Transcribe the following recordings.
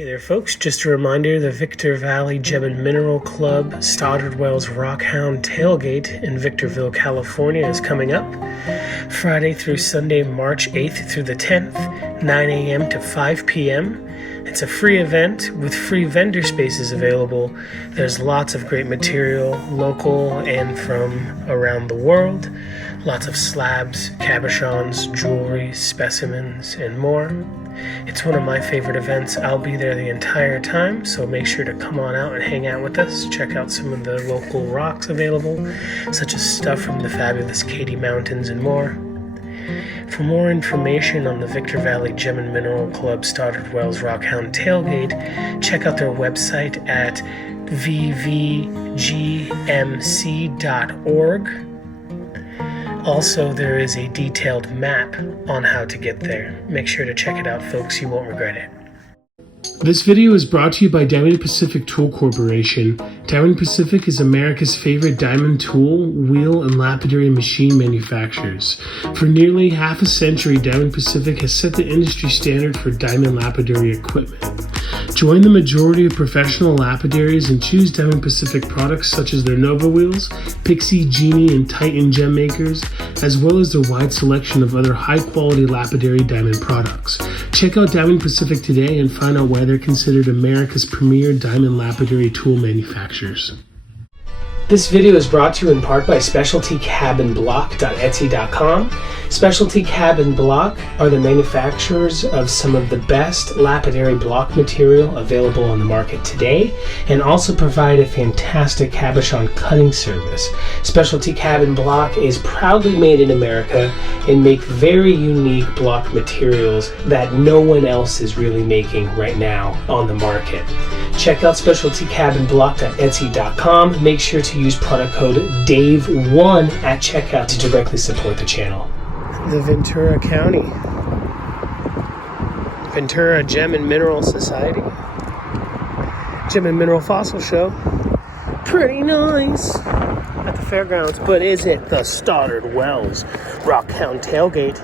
Hey there folks, just a reminder, the Victor Valley Gem and Mineral Club Stoddard Wells Rockhound Tailgate in Victorville, California is coming up Friday through Sunday, March 8th through the 10th, 9 a.m. to 5 p.m. It's a free event with free vendor spaces available. There's lots of great material, local and from around the world. Lots of slabs, cabochons, jewelry, specimens, and more. It's one of my favorite events. I'll be there the entire time, so make sure to come on out and hang out with us. Check out some of the local rocks available, such as stuff from the fabulous Katy Mountains and more. For more information on the Victor Valley Gem and Mineral Club Stoddard Wells Rockhound Tailgate, check out their website at vvgmc.org. Also, there is a detailed map on how to get there. Make sure to check it out, folks. You won't regret it. This video is brought to you by Diamond Pacific Tool Corporation. Diamond Pacific is America's favorite diamond tool, wheel, and lapidary machine manufacturers. For nearly half a century, Diamond Pacific has set the industry standard for diamond lapidary equipment. Join the majority of professional lapidaries and choose Diamond Pacific products such as their Nova wheels, Pixie, Genie, and Titan gem makers, as well as their wide selection of other high-quality lapidary diamond products. Check out Diamond Pacific today and find out why they're considered America's premier diamond lapidary tool manufacturers. This video is brought to you in part by SpecialtyCabinBlock.etsy.com. Specialty Cabin Block are the manufacturers of some of the best lapidary block material available on the market today, and also provide a fantastic cabochon cutting service. Specialty Cabin Block is proudly made in America and make very unique block materials that no one else is really making right now on the market. Check out SpecialtyCabinBlock.etsy.com. Make sure to use product code DAVE1 at checkout to directly support the channel. The Ventura County Ventura Gem and Mineral Society Gem and Mineral Fossil Show. Pretty nice at the fairgrounds, but is it the Stoddard Wells Rockhound Tailgate?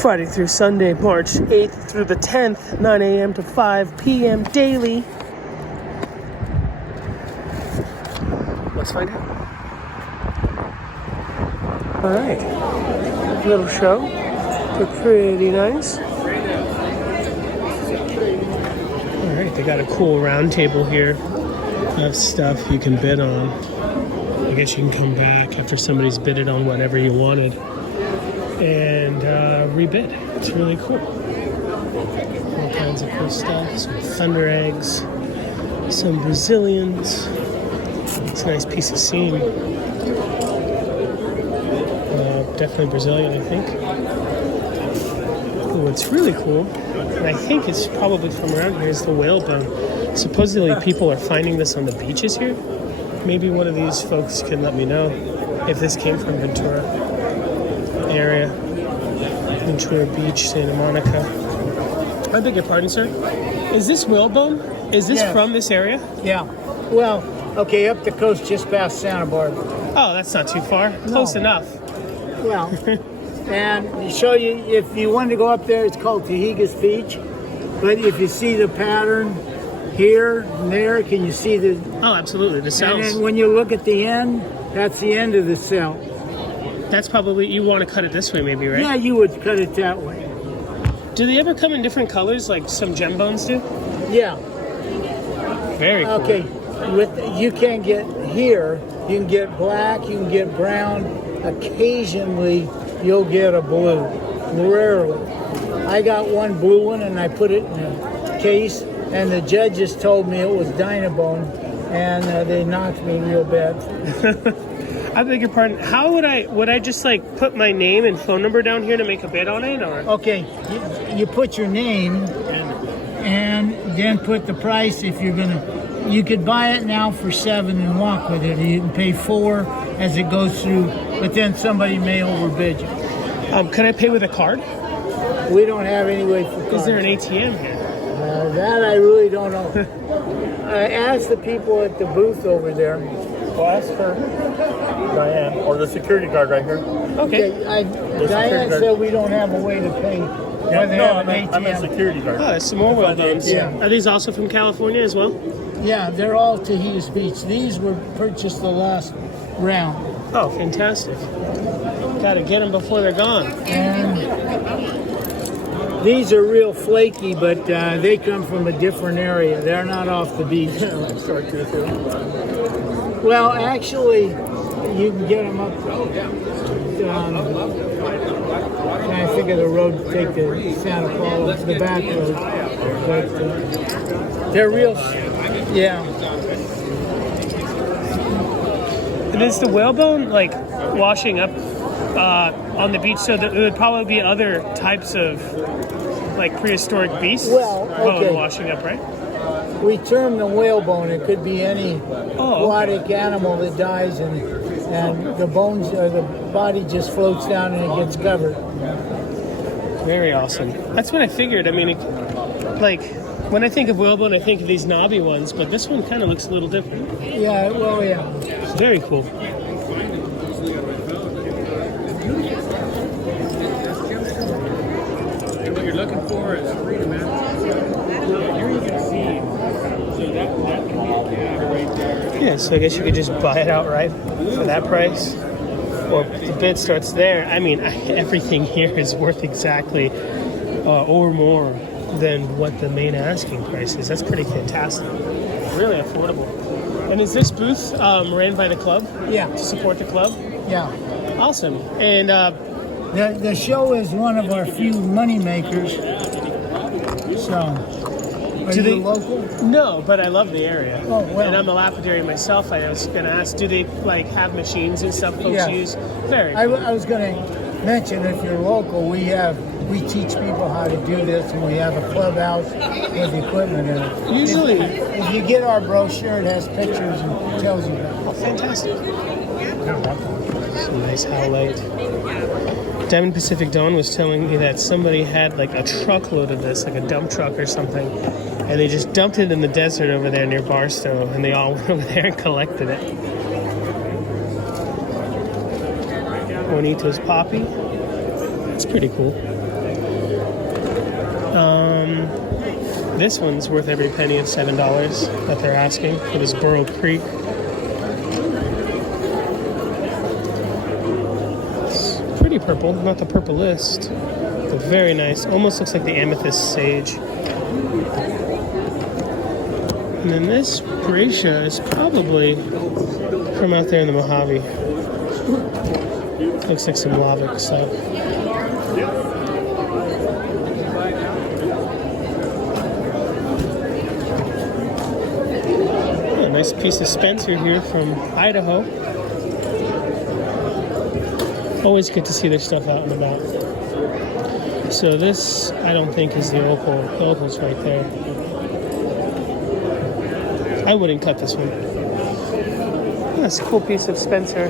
Friday through Sunday, March 8th through the 10th, 9 a.m. to 5 p.m. daily. Let's find out. All right, little show. Look pretty nice. All right, they got a cool round table here of stuff you can bid on. I guess you can come back after somebody's bidded on whatever you wanted and rebid. It's really cool. All kinds of cool stuff. Some thunder eggs, some Brazilians. It's a nice piece of scene. Definitely Brazilian, I think. What's really cool, and I think it's probably from around here, is the whalebone. Supposedly people are finding this on the beaches here. Maybe one of these folks can let me know if this came from Ventura area. Ventura Beach, Santa Monica. I beg your pardon, sir. Is this whalebone? Is this from this area? Yeah. Well, okay, up the coast just past Santa Barbara. Oh, that's not too far. Close enough. Well, and to show you, if you wanted to go up there, it's called Tahigas Beach. But if you see the pattern here and there, can you see the... Oh, absolutely, the cells. And then when you look at the end, that's the end of the cell. That's probably, you want to cut it this way maybe, right? Yeah, you would cut it that way. Do they ever come in different colors like some gem bones do? Yeah. Very cool. Okay, you can get here, you can get black, you can get brown. Occasionally, you'll get a blue. Rarely. I got one blue one, and I put it in a case, and the judges told me it was Dynabone, and they knocked me real bad. I beg your pardon. How would I just like put my name and phone number down here to make a bid on it, or? Okay, you put your name, and then put the price if you're gonna. You could buy it now for $7 and walk with it. You can pay $4 as it goes through, but then somebody may overbid you. Can I pay with a card? We don't have any way for cards. Is there an ATM here? That I really don't know. Ask the people at the booth over there. Well, ask her, Diane, or the security guard right here. Okay. Diane said we don't have a way to pay Yeah, they have an I'm a ATM. security guard. Oh, there's some more whalebones. Yeah. Are these also from California as well? Yeah, they're all Tahitas Beach. These were purchased the last round. Oh, fantastic. Got to get them before they're gone. And these are real flaky, but they come from a different area. They're not off the beach. Well, actually, you can get them up. I think of the road to take to Santa Paula, the back road. But they're real. Yeah. And is the whalebone like washing up on the beach? So that it would probably be other types of like prehistoric beasts Well, okay. washing up, right? We term the whalebone. It could be any aquatic animal that dies, and the bones or the body just floats down and it gets covered. Very awesome. That's what I figured. I mean, like when I think of whalebone, I think of these knobby ones, but this one kind of looks a little different. Yeah, well, yeah. Very cool. What you're looking for is freedom, man. Here you can see. So that can be right there. Yeah, so I guess you could just buy it outright for that price. Or the bid starts there. I mean, everything here is worth exactly or more than what the main asking price is. That's pretty fantastic. Really affordable. And is this booth ran by the club? Yeah. To support the club? Yeah. Awesome. And The show is one of our few money makers. So, are Do you they- local? no, but I love the area. Oh, well. And I'm a lapidary myself. I was going to ask, do they like have machines and stuff folks Yeah. use? Very I cool. was going to mention, if you're local, we teach people how to do this, and we have a clubhouse with equipment in it. Usually- if you get our brochure, it has pictures and tells you that. Oh, fantastic. Some nice howlite. Diamond Pacific Dawn was telling me that somebody had like a truckload of this, like a dump truck or something, and they just dumped it in the desert over there near Barstow, and they all went over there and collected it. Juanito's Poppy. It's pretty cool. This one's worth every penny of $7 that they're asking for this Burrow Creek. It's pretty purple, not the purplest, but very nice. Almost looks like the amethyst sage. And then this Gracia is probably from out there in the Mojave. Looks like some Lavic stuff. Yeah, nice piece of Spencer here from Idaho. Always good to see their stuff out and about. So this, I don't think, is the opal. The opal's right there. I wouldn't cut this one. That's a cool piece of Spencer.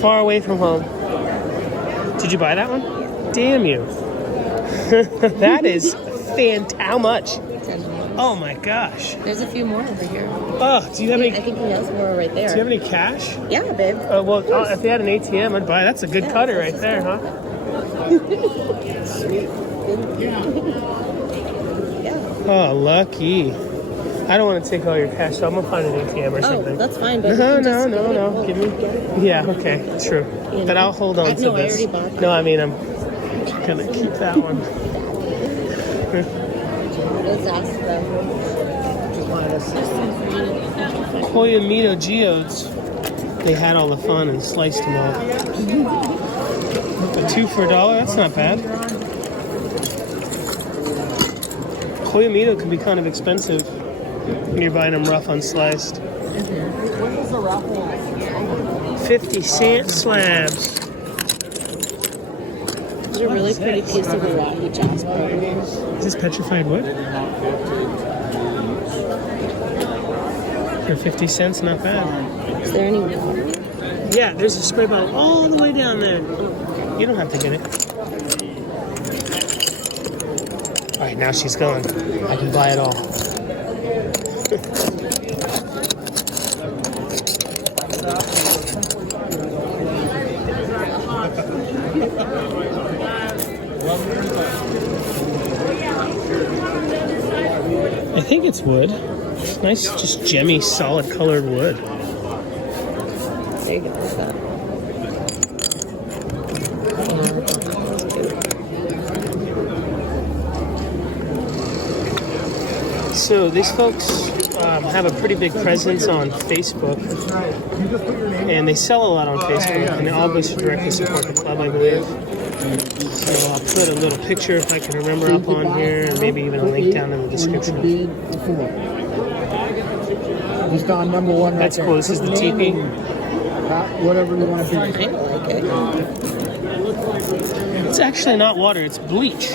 Far away from home. Did you buy that one? Damn you. That is how much? Oh my gosh. There's a few more over here. Oh, do you have I any? think he has more right there. Do you have any cash? Yeah, babe. Well, if they had an ATM, I'd buy. That's a good cutter right there, huh? Yeah. Oh, lucky. I don't want to take all your cash, so I'm gonna find an ATM or something. Oh, that's fine, babe. No, You can just no. go Give me. get it. Yeah, okay, true. You But know? I'll hold on to No, I this. already bought No, I mean I'm gonna keep that one. Let's ask them. Koyamito geodes. They had all the fun and sliced them all. A 2 for $1. That's not bad. Koyamito can be kind of expensive when you're buying them rough unsliced. 50-cent slabs. It's a really pretty piece of Iraqi Jasper. Is this petrified wood? For 50 cents, not bad. Is there any water? Yeah, there's a spray bottle all the way down there. You don't have to get it. All right, now she's gone. I can buy it all. I think it's wood. Nice, just gemmy, solid colored wood. There you go. Like that. So these folks have a pretty big presence on Facebook, and they sell a lot on Facebook, and they obviously directly support the club, I believe. So I'll put a little picture, if I can remember, up on here, and maybe even a link down in the description. Just on number one right That's there. cool. This is the teepee. Whatever you want to I be. kind of like it. It's actually not water; it's bleach.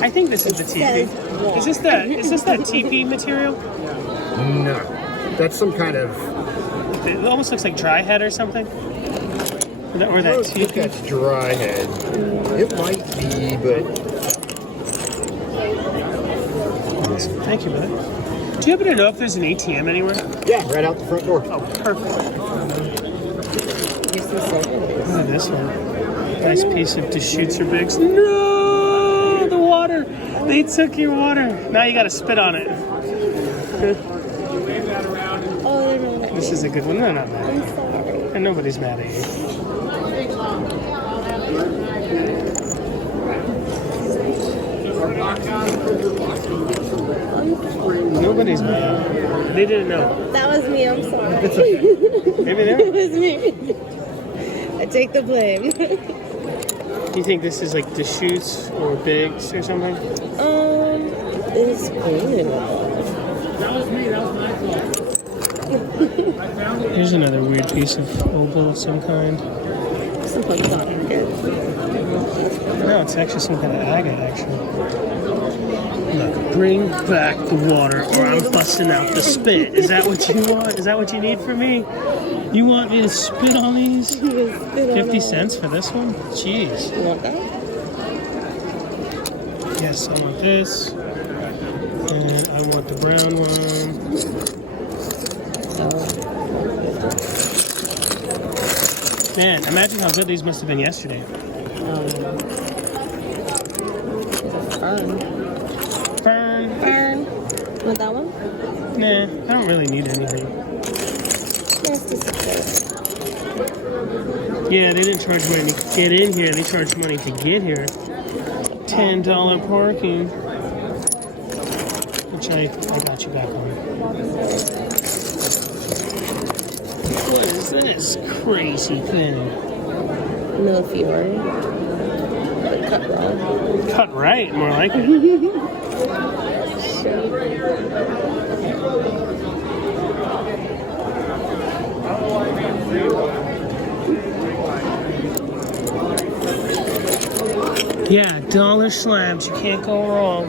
I think this is the teepee. Is this that teepee material? No. That's some kind of... It almost looks like dry head or something. Or I that don't think teepee. that's dry head. It might be, but... Thank you, bud. Do you happen to know if there's an ATM anywhere? Yeah, right out the front door. Oh, perfect. Here's some souvenirs. Look at this one. Nice piece of Deschutes or Bigs. No! The water! They took your water. Now you gotta spit on it. Oh, they're not that This is a good one. No, not mad. I'm sorry. And nobody's mad at you. Nobody's mad. They didn't know. That was me. I'm sorry. Maybe they It are. was me. I take the blame. Do you think this is like Deschutes or Bigs or something? It's green in it. Here's another weird piece of opal of some kind. Some like cotton here. No, it's actually some kind of agate, actually. Look, bring back the water or I'm busting out the spit. Is that what you want? Is that what you need from me? You want me to spit on these? 50 cents for this one? Jeez. You want that? Yes, I want this. And I want the brown one. Man, imagine how good these must have been yesterday. Fern. Fern. Want that one? Nah, I don't really need anything. Yes, this is Yeah, they didn't charge money to get in here. They charged money to get here. $10 parking. Which I got you back on. What is this crazy thing? Millefiori. But cut wrong. Cut right, more like it. Yeah, dollar slabs. You can't go wrong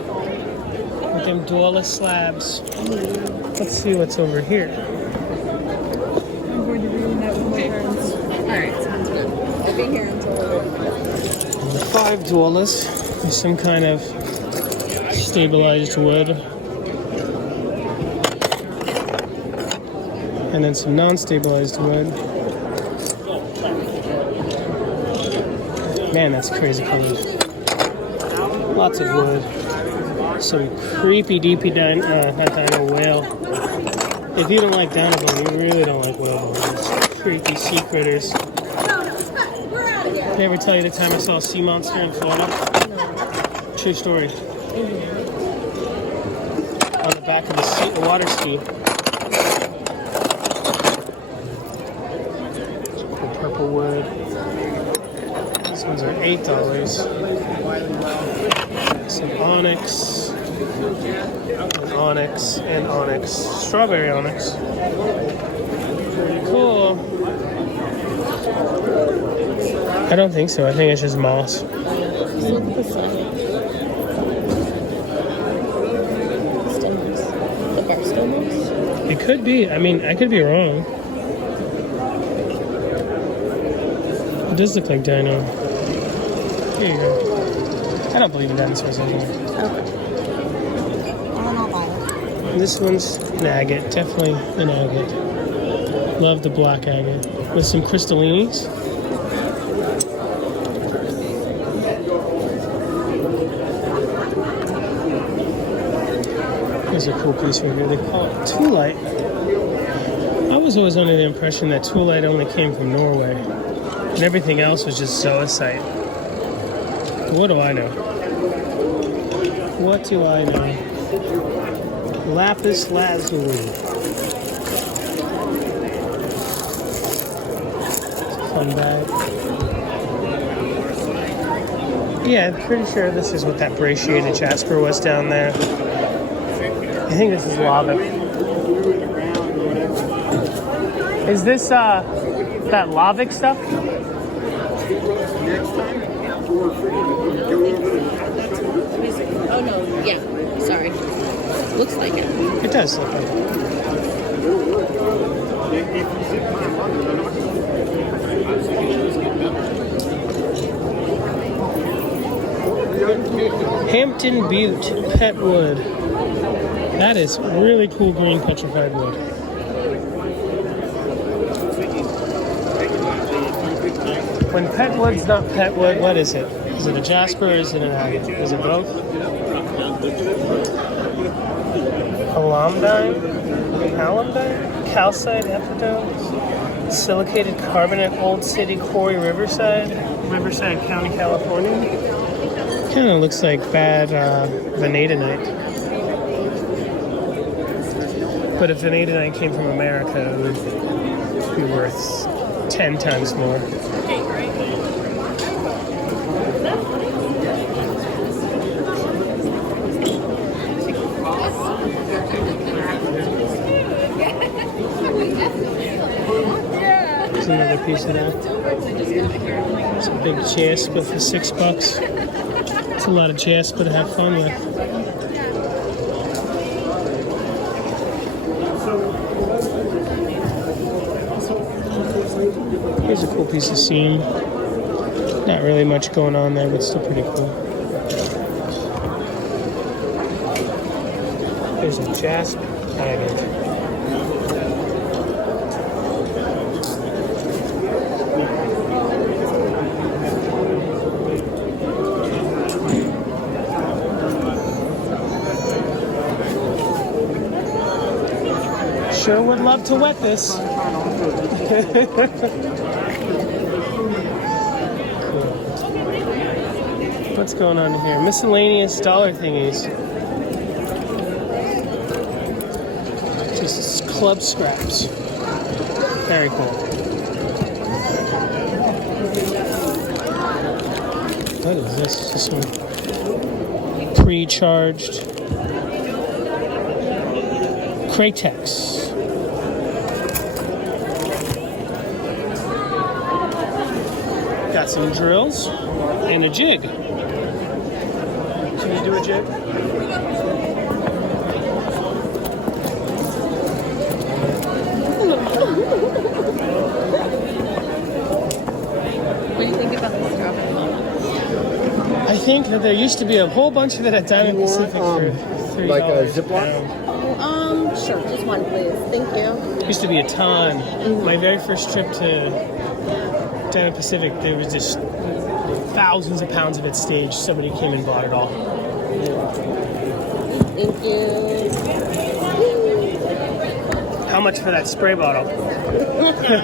with them dollar slabs. Let's see what's over here. I'm going to reunite with my parents. Alright, sounds good. I'll be here until $5 with some kind of stabilized wood. And then some non-stabilized wood. Man, that's crazy cool. Lots of wood. Some creepy deepy not dino whale. If you don't like dino bone, you really don't like whale bones. Creepy sea critters. Did I ever tell you the time I saw a sea monster in Florida? No. True story. On the back of the water ski. Cool purple wood. These ones are $8. Some onyx. And onyx and onyx. Strawberry onyx. Pretty cool. I don't think so. I think it's just moss. Just look at the sign. Stems. The bar stems. It could be. I mean, I could be wrong. It does look like dino. Here you go. I don't believe in dinosaurs anymore. Okay. I'll buy it. This one's an agate. Definitely an agate. Love the black agate. With some crystallinis. Here's a cool piece right here. They call it Toolite. I was always under the impression that Toolite only came from Norway, and everything else was just Zoisite. What do I know? What do I know? Lapis lazuli. Fun bag. Yeah, I'm pretty sure this is what that brachiated Jasper was down there. I think this is lava. Is this that lavic stuff? Oh no, yeah. Sorry. Looks like it. It does look like it. Hampton Butte pet wood. That is really cool green petrified wood. When pet wood's not pet wood, what is it? Is it a Jasper or is it an agate? Is it both? Alumdine? Calcite epidermis? Silicated carbonate, Old City Quarry, Riverside County, California. Kind of looks like bad vanadinite. But if vanadinite came from America, it would be worth 10 times more. There's another piece of that. It's a big Jasper for $6. It's a lot of Jasper to have fun with. Here's a cool piece of seam. Not really much going on there, but still pretty cool. There's a Jasper agate. Sure would love to wet this. Cool. What's going on here? Miscellaneous dollar thingies. Just club scraps. Very cool. What is this? Just some pre-charged Cratex. Got some drills and a jig. Can you do a jig? What do you think about this strawberry? I think that there used to be a whole bunch of it at Diamond Pacific for $3 like a a Ziploc? pound. Sure, just one, please. Thank you. Used to be a ton. My very first trip to Diamond Pacific, there was just thousands of pounds of it staged. Somebody came and bought it all. Thank you. How much for that spray bottle?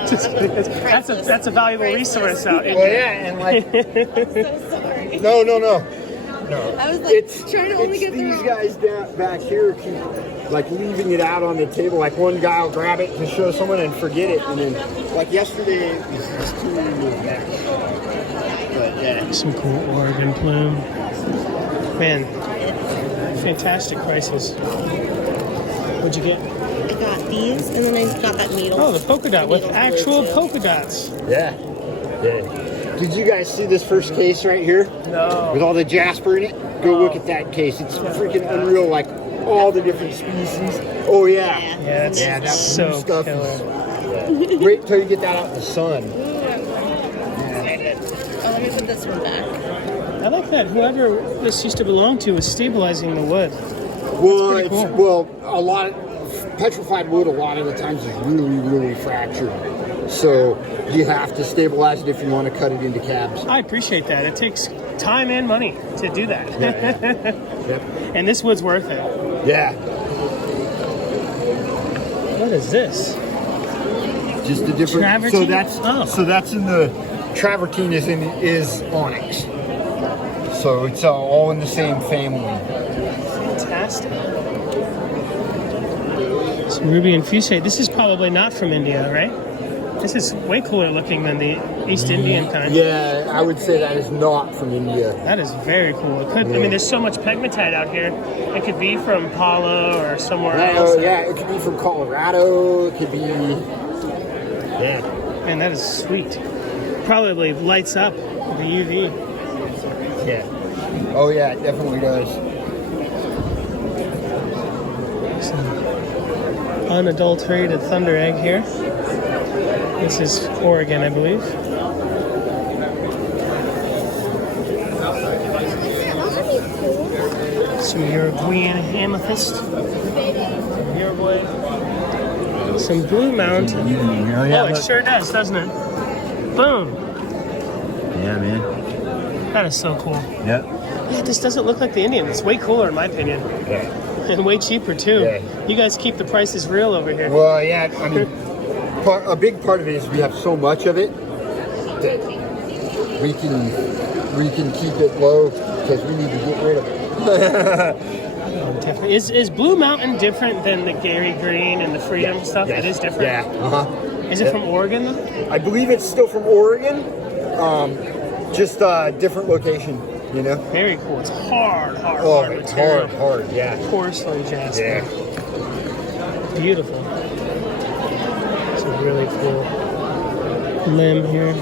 Just kidding. That's a valuable resource out. Well, yeah, and like, no. I was like, trying to only get these guys down back here keep like leaving it out on the table. Like one guy will grab it to show someone and forget it, and then like yesterday it was just too mess. But yeah, Some cool Oregon plume. Man, fantastic prices. What'd you get? I got these, and then I got that needle. Oh, the polka dot with actual polka dots. yeah. Did you guys see this first case right here No. with all the Jasper in it? Go look at that case. It's freaking unreal. Like all the different species. Oh yeah. Yeah, it's Yeah, that so blue stuff killer. is. Yeah. Wait till you get that out in the sun. Oh, let me put this one back. I like that whoever this used to belong to was stabilizing the wood. Well, pretty cool. well, a lot of petrified wood. A lot of the times is really fractured. So you have to stabilize it if you want to cut it into cabs. I appreciate that. It takes time and money to do that. Yep. And this wood's worth it. Yeah. What is this? Just a different. Travertine? So that's in the travertine is onyx. So it's all in the same family. Fantastic. Some ruby and fusate. This is probably not from India, right? This is way cooler looking than the East Indian kind. Yeah, I would say that is not from India. That is very cool. It could. I mean, there's so much pegmatite out here. It could be from Palo or somewhere else. Yeah, it could be from Colorado. It could be. Yeah. Man, that is sweet. Probably lights up with the UV. Yeah. Oh yeah, it definitely does. Some unadulterated thunder egg here. This is Oregon, I believe. Some Uruguayan amethyst. Uruguay. Some Blue Mountain. Oh, it sure does, doesn't it? Boom. Yeah, man. That is so cool. Yeah. Yeah, this doesn't look like the Indian. It's way cooler in my opinion. Yeah. And way cheaper too. Yeah. You guys keep the prices real over here. Well, yeah. I mean, a big part of it is we have so much of it that we can keep it low because we need to get rid of it. Different. Is Blue Mountain different than the Gary Green and the Freedom stuff? Yes. It is different. Yeah. Is it from Oregon though? I believe it's still from Oregon. Just a different location. You know. Very cool. It's hard It's material. hard. Yeah. Porcelain jasper. Yeah. Beautiful. It's a really cool limb here.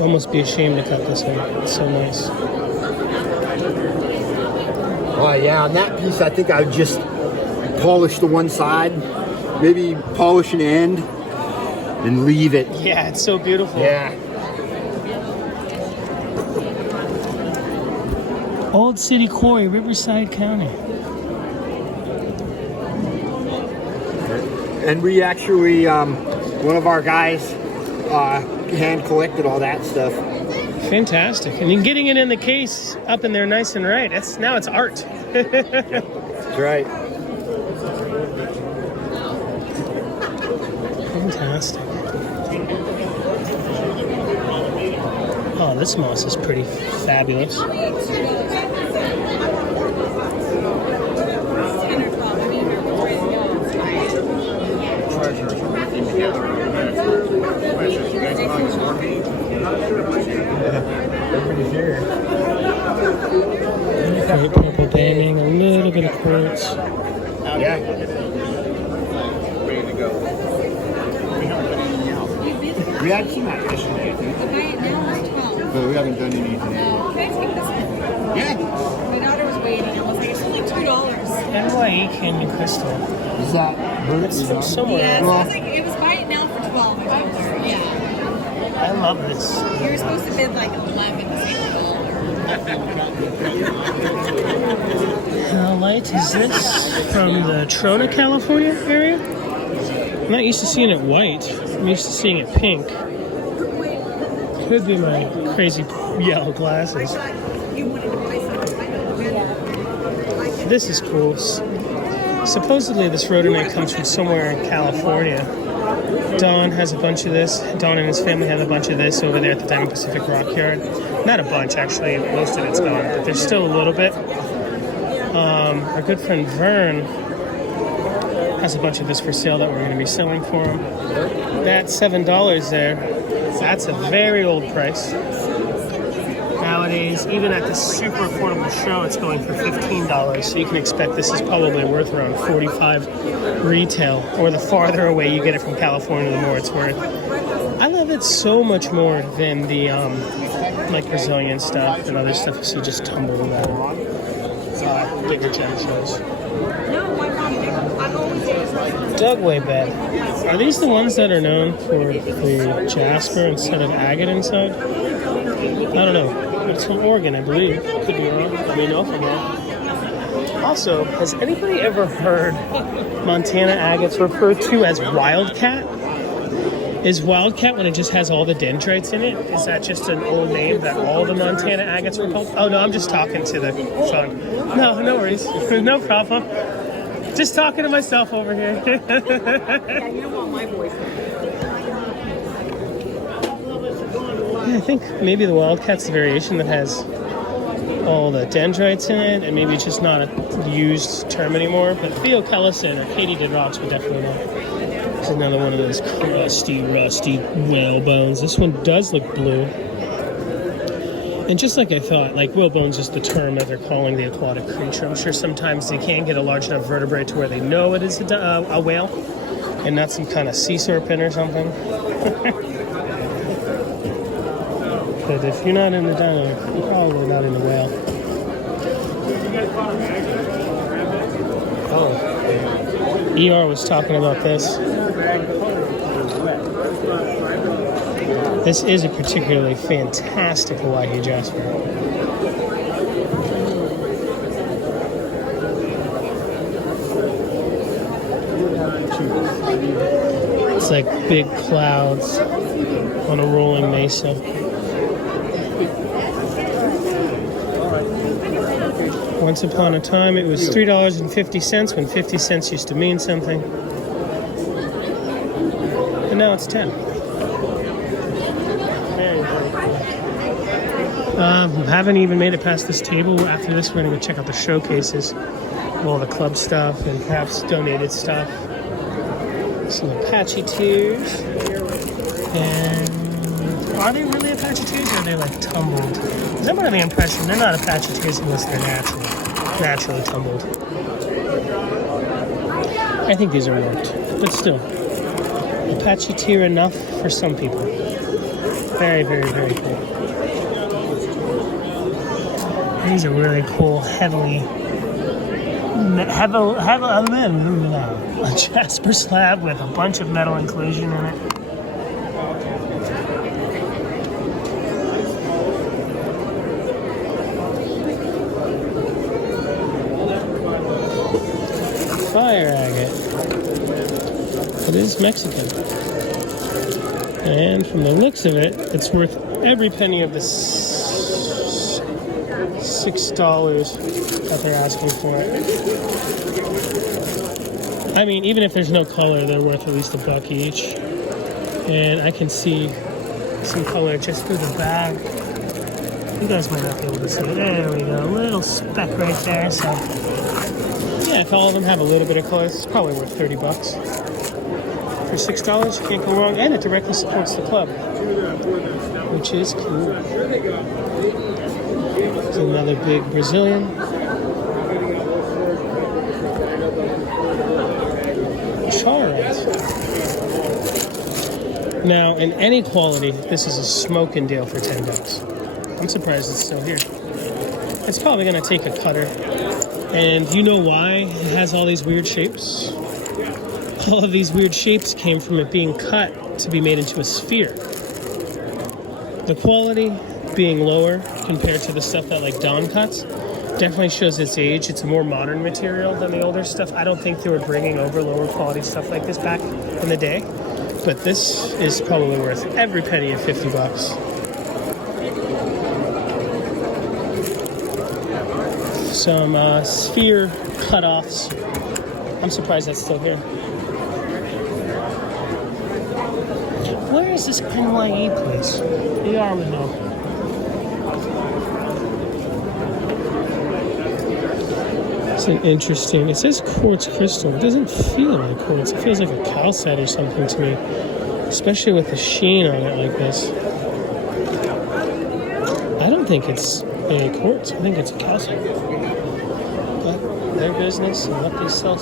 Almost be ashamed to cut this one. It's so nice. Oh yeah, on that piece, I think I would just polish the one side, maybe polish an end, and leave it. Yeah, it's so beautiful. Yeah. Old City Quarry, Riverside County. And we actually, one of our guys hand collected all that stuff. Fantastic. And then getting it in the case up in there nice and right. Now it's art. That's right. Fantastic. Oh, this moss is pretty fabulous. Great purple banding, a little bit of quartz. Yeah. We had some that yesterday, I think. But we haven't done any today. Can I take this one? Yeah. My daughter was waiting. I was like, it's only $2. NYE Canyon Crystal. Is that It's from somewhere. Yeah, so I was like, it was buy it now for $12. I told her, yeah. I love this. You were supposed to bid like 11 to save How light is this? From the Trona, California area? I'm not used to seeing it white. I'm used to seeing it pink. Could be my crazy yellow glasses. This is cool. Supposedly this rhodonite comes from somewhere in California. Don has a bunch of this. Don and his family have a bunch of this over there at the Diamond Pacific Rock Yard. Not a bunch, actually. Most of it's gone, but there's still a little bit. Our good friend Vern has a bunch of this for sale that we're going to be selling for him. That's $7 there. That's a very old price. Nowadays, even at the super affordable show, it's going for $15. So you can expect this is probably worth around $45 retail. Or the farther away you get it from California, the more it's worth. I love it so much more than the like Brazilian stuff and other stuff. So you just tumble around. Bigger gem shows. Dugway bed. Are these the ones that are known for the Jasper instead of agate inside? I don't know. It's from Oregon, I believe. Could be wrong. Let me know if I'm wrong. Also, has anybody ever heard Montana agates referred to as wildcat? Is wildcat when it just has all the dendrites in it? Is that just an old name that all the Montana agates were called? Oh no, I'm just talking to the Sean. No worries. No problem. Just talking to myself over here. Yeah, you don't want my voice. Yeah, I think maybe the Wildcat's the variation that has all the dendrites in it, and maybe it's just not a used term anymore. But Theocallicin or katydid rocks would definitely know. This is another one of those crusty, rusty whale bones. This one does look blue. And just like I thought, like whalebone's just the term that they're calling the aquatic creature. I'm sure sometimes they can't get a large enough vertebrae to where they know it is a whale and not some kind of sea serpent or something. But if you're not in the dino, you're probably not in the whale. Oh. ER was talking about this. This is a particularly fantastic Hawaii Jasper. It's like big clouds on a rolling mesa. Once upon a time, it was $3.50 when 50 cents used to mean something. And now it's 10. Haven't even made it past this table. After this, we're going to go check out the showcases of all the club stuff and perhaps donated stuff. Some Apache tears. And are they really Apache tears or are they like tumbled? Because I'm under the impression they're not Apache tears unless they're naturally tumbled. I think these are warped, but still. Apache tear enough for some people. Very, very, very cool. These are really cool, a Jasper slab with a bunch of metal inclusion in it. Fire agate. It is Mexican. And from the looks of it, it's worth every penny of this $6 that they're asking for it. I mean, even if there's no color, they're worth at least $1 each. And I can see some color just through the bag. You guys might not be able to see it. There we go. A little speck right there. So, yeah, if all of them have a little bit of color, it's probably worth $30. For $6, you can't go wrong. And it directly supports the club, which is cool. It's another big Brazilian. Charas. Now, in any quality, this is a smoking deal for $10. I'm surprised it's still here. It's probably going to take a cutter. And you know why it has all these weird shapes? All of these weird shapes came from it being cut to be made into a sphere. The quality being lower compared to the stuff that like Don cuts definitely shows its age. It's a more modern material than the older stuff. I don't think they were bringing over lower quality stuff like this back in the day, but this is probably worth every penny of $50. Some sphere cutoffs. I'm surprised that's still here. Where is this NYE place? ER would know. It's an interesting. It says quartz crystal. It doesn't feel like quartz. It feels like a calcite or something to me, especially with the sheen on it like this. I don't think it's a quartz. I think it's a calcite. But their business and what they sell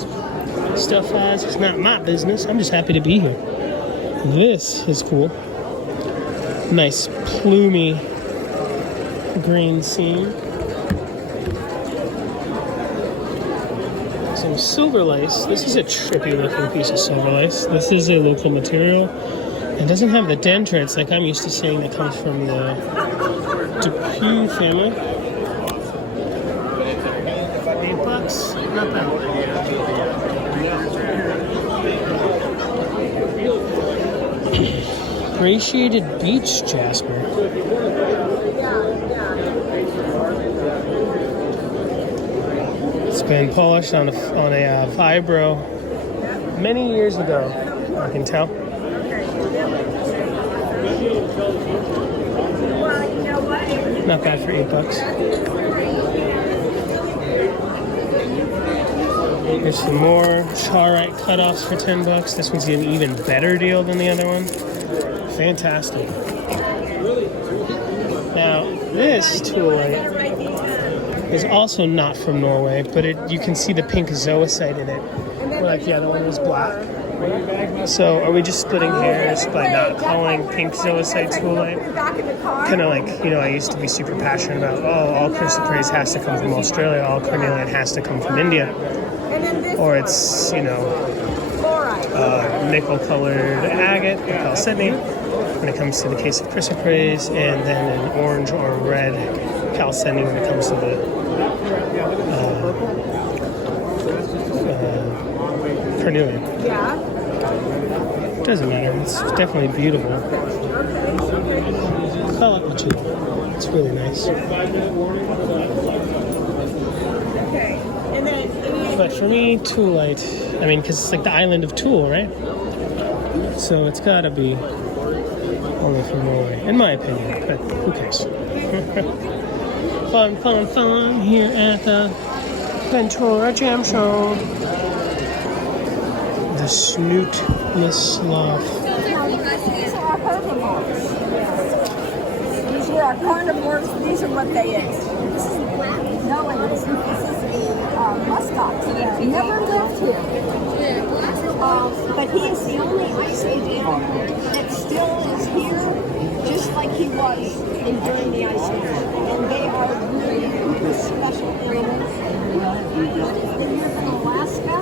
stuff as is not my business. I'm just happy to be here. This is cool. Nice plumy green seam. Some silver lace. This is a trippy looking piece of silver lace. This is a local material. It doesn't have the dendrites like I'm used to seeing that comes from the Depew family. $8, not bad. Brachiated beach Jasper. It's Been polished on a vibro many years ago, I can tell. Not bad for $8. Here's some more Charite cutoffs for $10. This one's an even better deal than the other one. Fantastic. Now, this toolite is also not from Norway, but you can see the pink zoisite in it, like the other one was black. So are we just splitting hairs by not calling pink zoisite toolite? Kind of like, I used to be super passionate about, all chrysoprase has to come from Australia, all cornelian has to come from India. Or it's, nickel-colored agate, chalcedony, when it comes to the case of chrysoprase, and then an orange or red chalcedony when it comes to the carnelian. Doesn't matter. It's definitely beautiful. I like the two. It's really nice. But for me, toolite, because it's like the island of Tool, right? So it's gotta be only from Norway, in my opinion, but who cares? Fun here at the Ventura Jam Show. The snootless sloth. These are our herbivores. These were our carnivores. These are what they ate. This is black. No, it isn't. This is a muskox. He never lived here. But he is the only ice age animal that still is here, just like he was during the ice age. And they are really special animals. They're here from Alaska,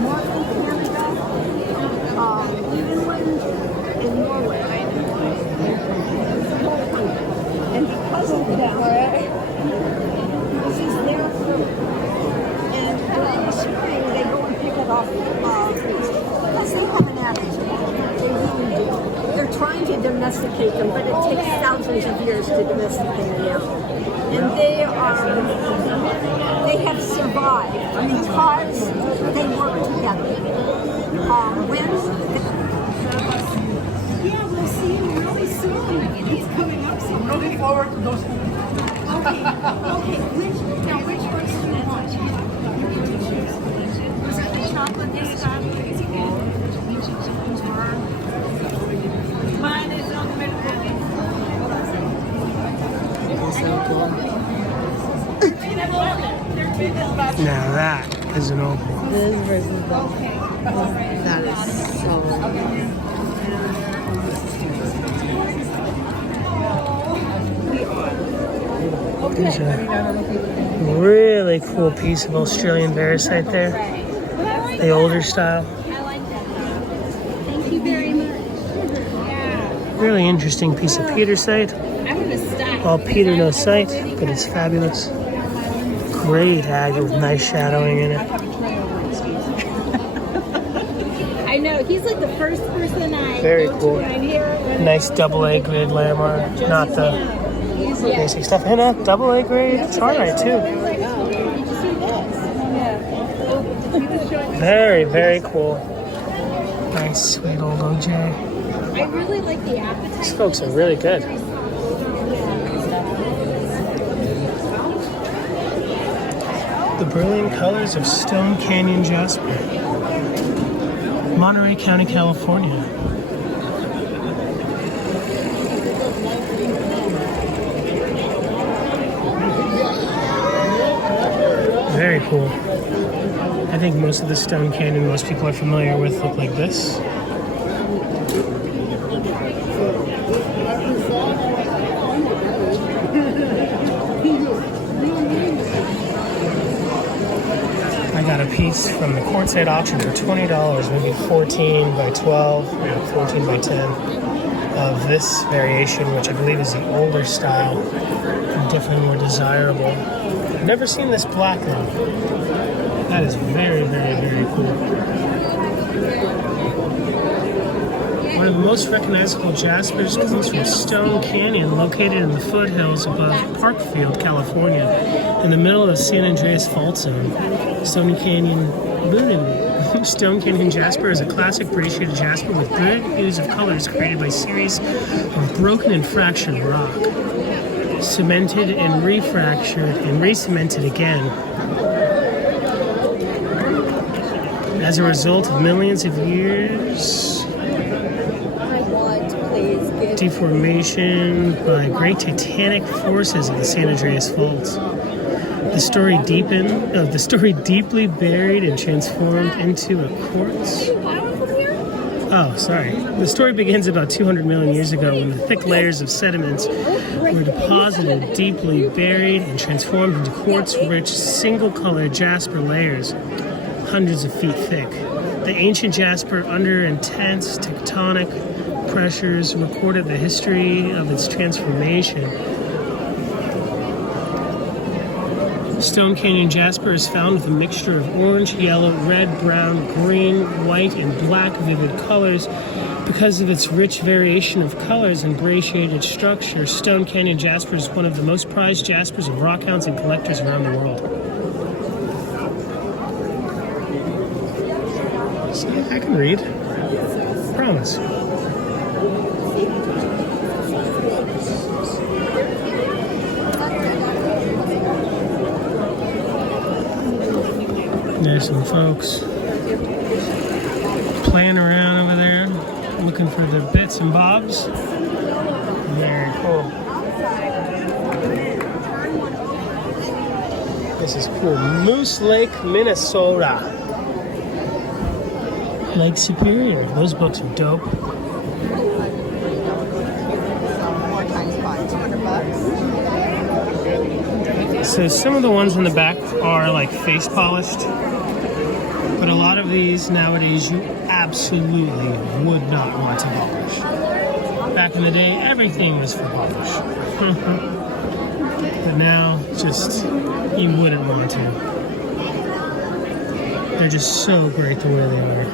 northern Canada, Finland, and Norway. And because of that, this is their fruit. And during the spring, they go and pick it off because they have an attitude. They really do. They're trying to domesticate them, but it takes thousands of years to domesticate an animal. And they have survived because they work together. Yeah, we'll see you really soon. It's coming up soon. I'm looking forward to those. Okay. Which ones do you want? Was it the chocolate this time? Mine is on the middle. Now that is an old one. This versus that is so. There's a really cool piece of Australian varicite there. The older style. I like that. Thank you very much. Really interesting piece of petersite. All Peter, no site, but it's fabulous. Great agate with nice shadowing in it. I know, he's like the first person I Very go cool. to right here. Nice AA grade lamar, not the basic stuff. And a AA grade charite too. Very, very cool. Nice, sweet old OJ. I really like the appetite. These folks are really good. The brilliant colors of Stone Canyon Jasper. Monterey County, California. Very cool. I think most of the Stone Canyon most people are familiar with look like this. I got a piece from the Quartzite auction for $20, maybe 14 by 12, 14 by 10 of this variation, which I believe is the older style, and definitely more desirable. I've never seen this black though. That is very, very, very cool. One of the most recognizable Jaspers comes from Stone Canyon, located in the foothills above Parkfield, California, in the middle of the San Andreas Fault Zone. Stone Canyon Boone. Stone Canyon Jasper is a classic brachiated jasper with good hues of colors created by a series of broken and fractured rock, cemented and refractured and re-cemented again. As a result of millions of years, deformation by great titanic forces of the San Andreas Faults. The story deeply buried and transformed into a quartz. Oh, sorry. The story begins about 200 million years ago when the thick layers of sediments were deposited, deeply buried, and transformed into quartz-rich, single-colored jasper layers, hundreds of feet thick. The ancient jasper, under intense tectonic pressures, recorded the history of its transformation. Stone Canyon Jasper is found with a mixture of orange, yellow, red, brown, green, white, and black vivid colors. Because of its rich variation of colors and brachiated structure, Stone Canyon Jasper is one of the most prized jaspers of rockhounds and collectors around the world. See, I can read. Promise. There's some folks playing around over there, looking for their bits and bobs. Very cool. This is cool. Moose Lake, Minnesota. Lake Superior. Those books are dope. So some of the ones in the back are like face polished, but a lot of these nowadays you absolutely would not want to polish. Back in the day, everything was for polish. But now, just, you wouldn't want to. They're just so great the way they are.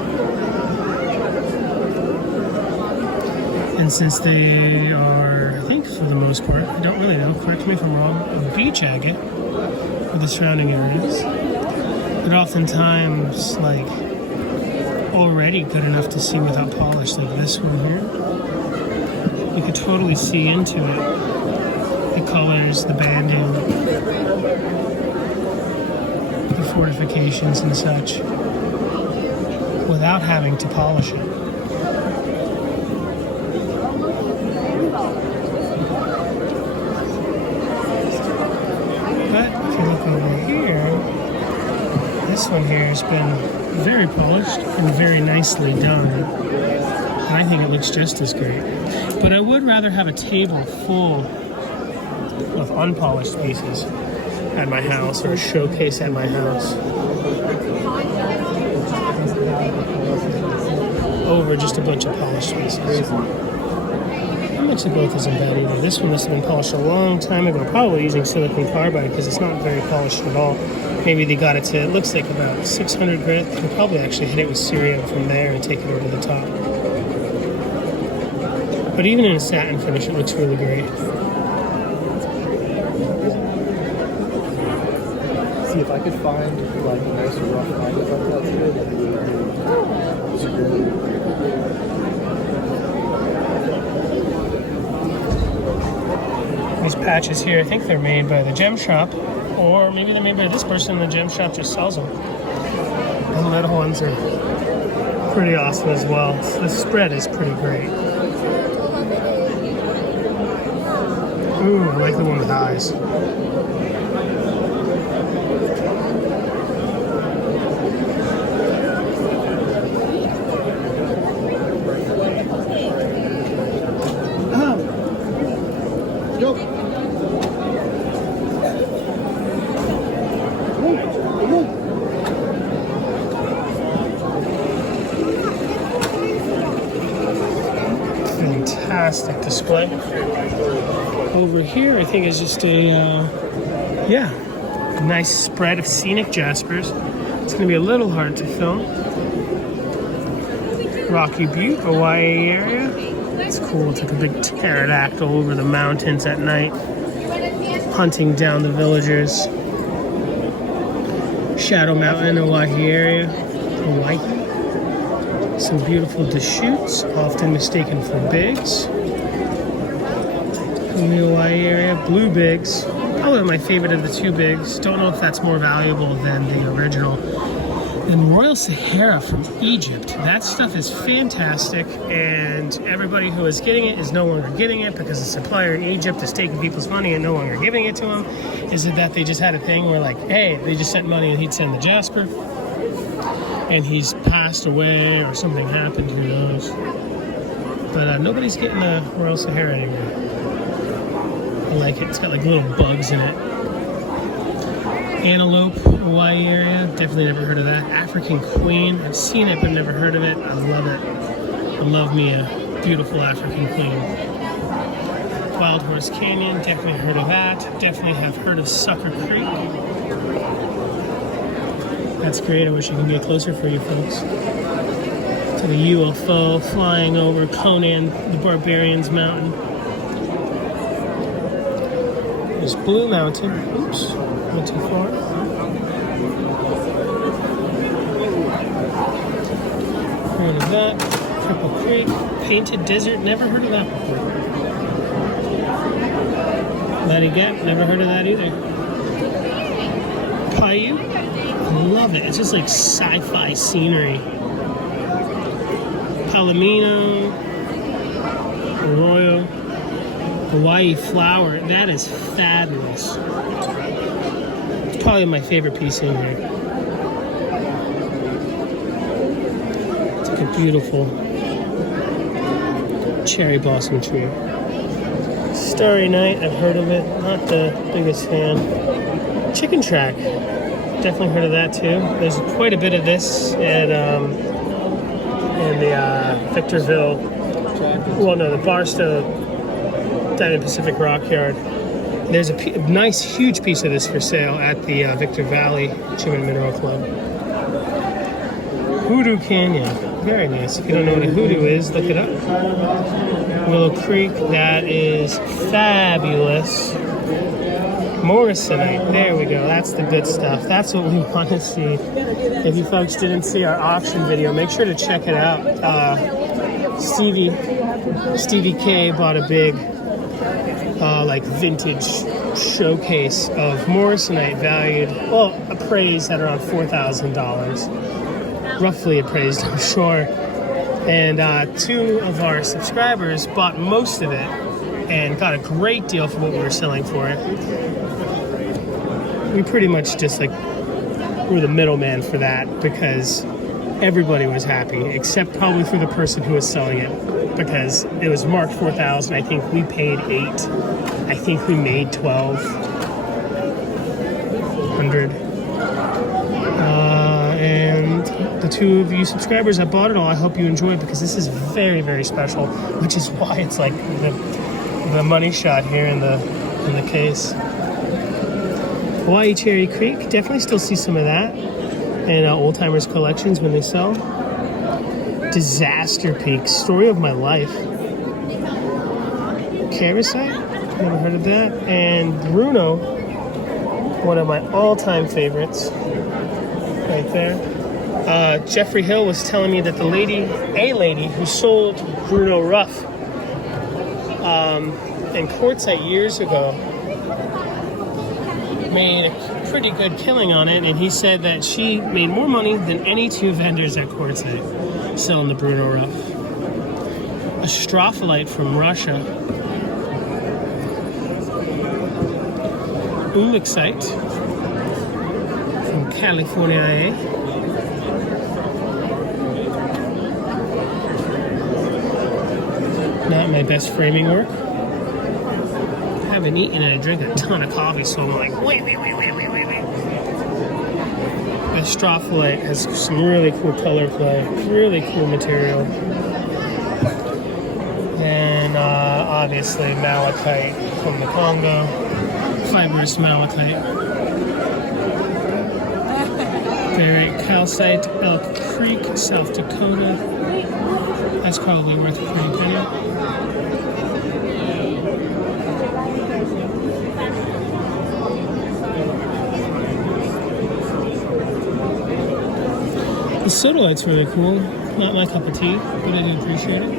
And since they are, I think for the most part, I don't really know, correct me if I'm wrong, a beach agate for the surrounding areas, but oftentimes, like, already good enough to see without polish, like this one here. You could totally see into it. The colors, the banding, the fortifications and such, without having to polish it. But if you look over here, this one here has been very polished and very nicely done. And I think it looks just as great. But I would rather have a table full of unpolished pieces at my house, or a showcase at my house, over just a bunch of polished pieces. How much of both isn't bad either. This one must have been polished a long time ago, probably using silicon carbide, because it's not very polished at all. Maybe they got it to, it looks like about 600 grit. They could probably actually hit it with cerium from there and take it over the top. But even in a satin finish, it looks really great. See if I could find like a nice rough line like that today. That'd be really good. These patches here, I think they're made by the gem shop, or maybe they're made by this person and the gem shop just sells them. And the little ones are pretty awesome as well. The spread is pretty great. Ooh, I like the one with eyes. Fantastic display. Over here, I think is just a nice spread of scenic jaspers. It's going to be a little hard to film. Rocky Butte, Hawaii area. It's cool. It's like a big pterodactyl over the mountains at night, hunting down the villagers. Shadow Mountain, Oahe area. Hawaii. Some beautiful Deschutes, often mistaken for bigs. In the Hawaii area, blue bigs. Probably my favorite of the two bigs. Don't know if that's more valuable than the original. And Royal Sahara from Egypt. That stuff is fantastic, and everybody who is getting it is no longer getting it because the supplier in Egypt is taking people's money and no longer giving it to them. Is it that they just had a thing where, like, hey, they just sent money and he'd send the Jasper, and he's passed away or something happened, who knows. But nobody's getting the Royal Sahara anymore. I like it. It's got like little bugs in it. Antelope, Hawaii area. Definitely never heard of that. African Queen. I've seen it but never heard of it. I love it. I love me a beautiful African Queen. Wild Horse Canyon. Definitely heard of that. Definitely have heard of Sucker Creek. That's great. I wish I could get closer for you folks. To the UFO flying over Conan the Barbarian's mountain. There's Blue Mountain. Oops, went too far. Heard of that. Cripple Creek. Painted Desert. Never heard of that before. Letty Gap. Never heard of that either. Paiute. I love it. It's just like sci-fi scenery. Palomino. Arroyo. Hawaii Flower. That is fabulous. It's probably my favorite piece in here. It's like a beautiful cherry blossom tree. Starry Night. I've heard of it. Not the biggest fan. Chicken Track. Definitely heard of that too. There's quite a bit of this at in the Victorville. Well, no, the Barstow down in Pacific Rock Yard. There's a nice, huge piece of this for sale at the Victor Valley Gem and Mineral Club. Hoodoo Canyon. Very nice. If you don't know what a hoodoo is, look it up. Willow Creek. That is fabulous. Morrisonite, there we go. That's the good stuff. That's what we want to see. If you folks didn't see our auction video, make sure to check it out. Stevie K bought a big, like vintage showcase of Morrisonite valued, well, appraised at around $4,000. Roughly appraised, I'm sure. And two of our subscribers bought most of it and got a great deal for what we were selling for it. We pretty much just like were the middleman for that because everybody was happy, except probably for the person who was selling it, because it was marked 4,000. I think we paid 8. I think we made 1,200. And the two of you subscribers that bought it all, I hope you enjoy it because this is very, very special, which is why it's like the money shot here in the case. Hawaii Cherry Creek, definitely still see some of that in Old Timers collections when they sell. Disaster Peak, story of my life. Carasite, never heard of that. And Bruno, one of my all-time favorites, right there. Jeffrey Hill was telling me that a lady who sold Bruno Ruff in Quartzite years ago made a pretty good killing on it, and he said that she made more money than any two vendors at Quartzite selling the Bruno Ruff. A Stropholite from Russia. Ulixite from California. Not my best framing work. I haven't eaten and I drink a ton of coffee, so I'm like, wait. The Stropholite has some really cool color play, really cool material. And obviously malachite from the Congo, fibrous malachite. Barite calcite, Elk Creek, South Dakota. That's probably worth a pretty penny. sodalite's really cool. Not my cup of tea, but I did appreciate it.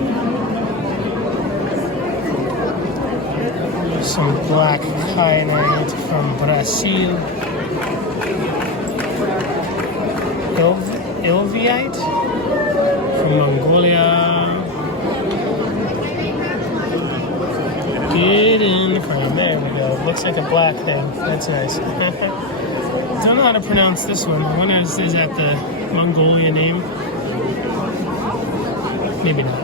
Some black kyanite from Brazil. Ilviite from Mongolia. Get in the frame. There we go. Looks like a black thing. That's nice. Don't know how to pronounce this one. I wonder is that the Mongolia name? Maybe not.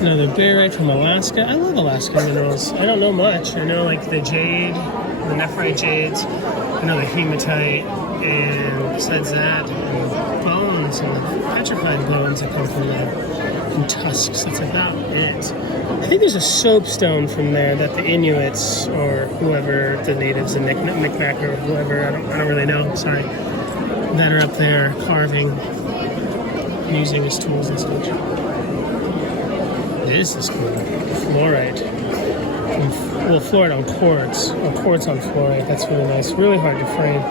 Another barite from Alaska. I love Alaska minerals. I don't know much. I know like the jade, the nephrite jades. I know the hematite, and besides that, and bones and the petrified bones that come from there, and tusks. That's about it. I think there's a soapstone from there that the Inuits or whoever the natives, the Micmac or whoever, I don't really know. Sorry, that are up there carving, using as tools and such. This is cool. Fluorite. Well, fluorite on quartz. Or quartz on fluorite. That's really nice. Really hard to frame.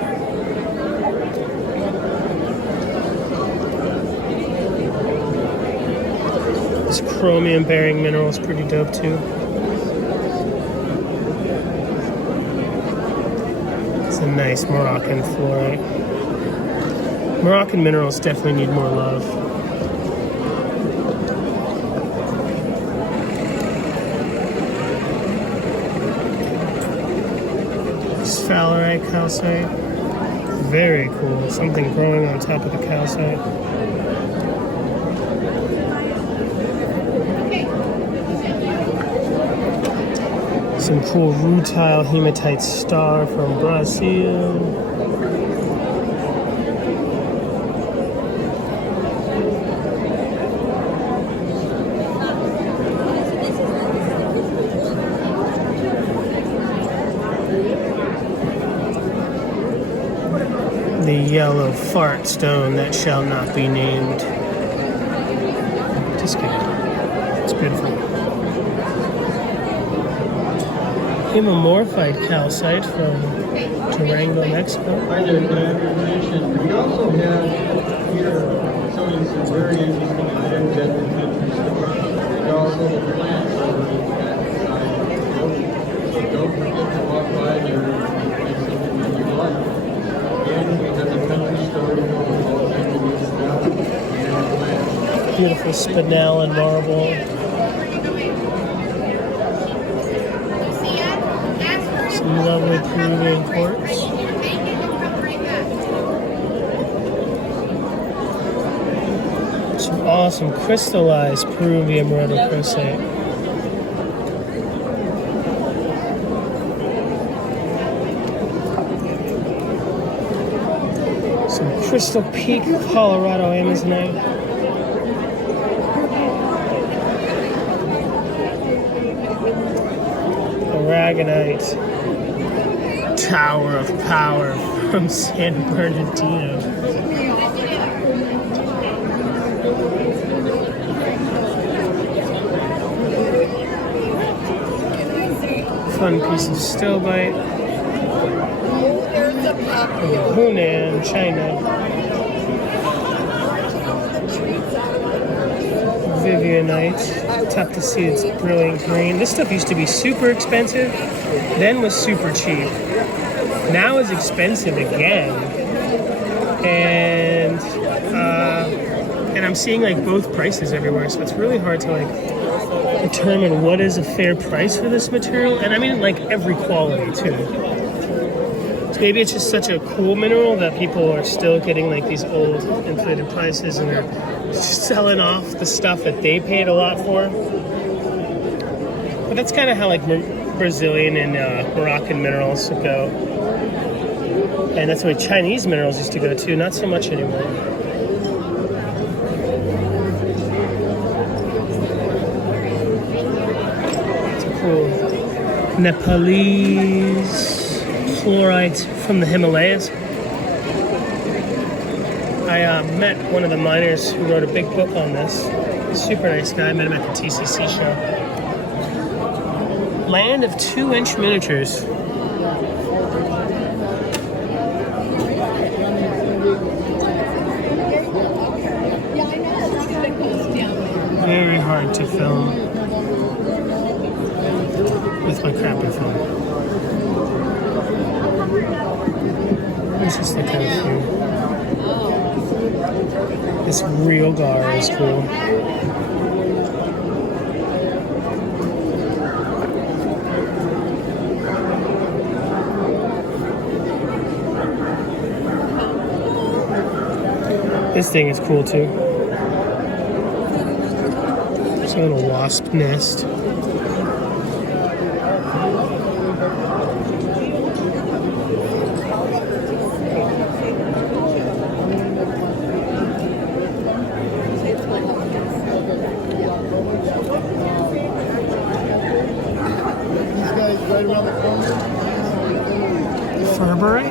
This chromium-bearing mineral is pretty dope, too. It's a nice Moroccan fluorite. Moroccan minerals definitely need more love. Sphalerite calcite. Very cool. Something growing on top of the calcite. Some cool rutile hematite star from Brazil. The yellow fart stone that shall not be named. Just kidding. It's beautiful. Hemomorphite calcite from Durango, Mexico. Hi there, good information. We also have here showing some very interesting items at the country store. And also the plants over at that side of the building. So don't forget to walk by there and find something that you like. Again, we have the country store with all kinds of new stuff and plants. Beautiful spinel and marble. Some lovely Peruvian quartz. Some awesome crystallized Peruvian rhodochrosite. Some Crystal Peak Colorado Amazonite. Aragonite. Tower of Power from San Bernardino. Fun piece of stilbite. Hunan, China. Vivianite. Tough to see it's brilliant green. This stuff used to be super expensive, then was super cheap. Now is expensive again, and I'm seeing like both prices everywhere, so it's really hard to like determine what is a fair price for this material, and I mean like every quality too. So maybe it's just such a cool mineral that people are still getting like these old inflated prices and they're selling off the stuff that they paid a lot for. But that's kind of how like Brazilian and Moroccan minerals go. And that's the way Chinese minerals used to go too, not so much anymore. It's a cool Nepalese chlorite from the Himalayas. I met one of the miners who wrote a big book on this. Super nice guy. I met him at the TCC show. Land of 2-inch miniatures. Very hard to film with my crappy phone. Let's just look at a few. This real gar is cool. This thing is cool too. It's a little wasp nest. Furbury?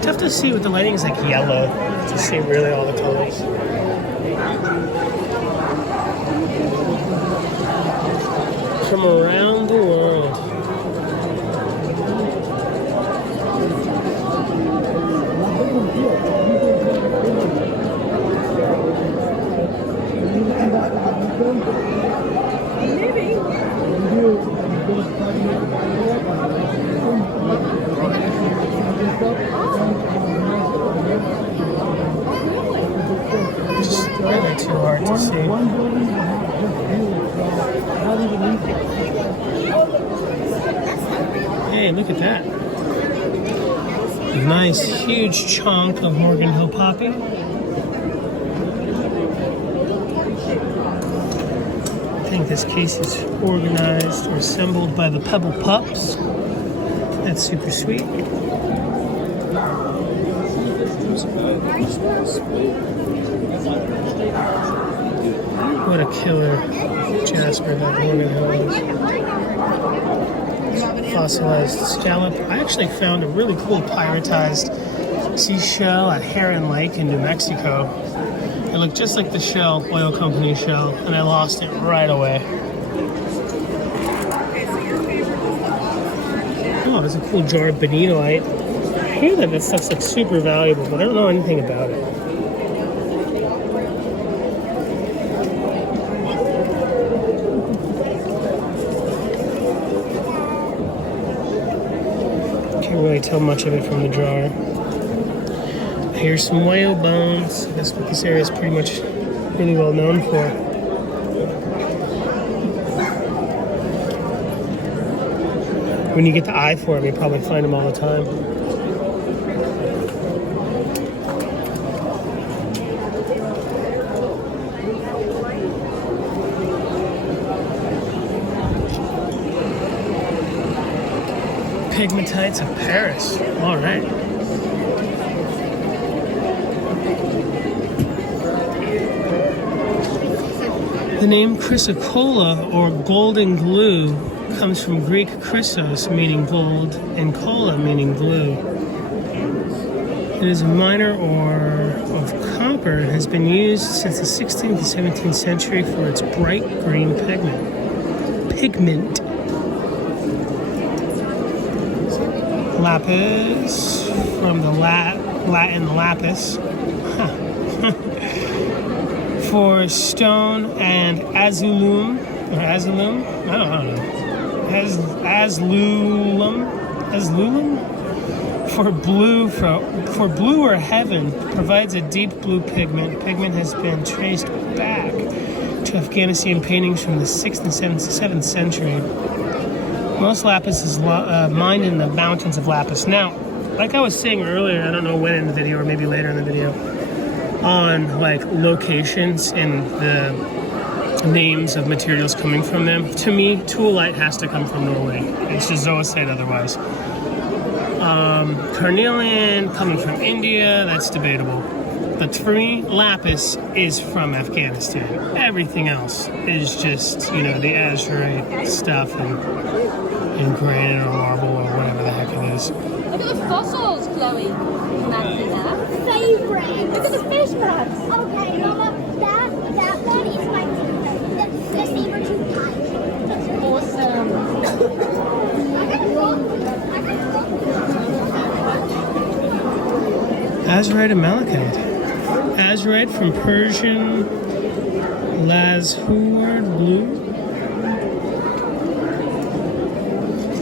Tough to see with the lighting is like yellow to see really all the colors. From around the world. Just really too hard to see. Hey, look at that. Nice huge chunk of Morgan Hill poppy. I think this case is organized or assembled by the Pebble Pups. That's super sweet. What a killer Jasper that Morgan Hill is. Fossilized scallop. I actually found a really cool pyretized seashell at Heron Lake in New Mexico. It looked just like the shell, oil company shell, and I lost it right away. Oh, there's a cool jar of bonitoite. I hear that this stuff's like super valuable, but I don't know anything about it. Can't really tell much of it from the jar. Here's some whale bones. That's what this area is pretty much really well known for. When you get the eye for them, you probably find them all the time. Pegmatites of Paris. All right. The name chrysocolla, or golden glue, comes from Greek chrysos, meaning gold, and colla, meaning glue. It is a minor ore of copper and has been used since the 16th to 17th century for its bright green pigment. Lapis, from the Latin lapis, for stone, and azulum, or azulum, I don't know, azulum, for blue or heaven, provides a deep blue pigment. Pigment has been traced back to Afghanistan paintings from the 6th and 7th century. Most lapis is mined in the mountains of Lapis. Now, like I was saying earlier, I don't know when in the video or maybe later in the video, on like locations and the names of materials coming from them. To me, tuolite has to come from Norway. It's just zoisite otherwise. Carnelian coming from India, that's debatable. But for me, lapis is from Afghanistan. Everything else is just, you know, the azurite stuff and granite or marble or whatever the heck it is. Look at the fossils, Chloe. Favorite. Look at the fish marks. Okay, Mama, that one is my favorite. The saber-tooth tiger. Awesome. Azurite and malachite. Azurite from Persian Lazhur blue.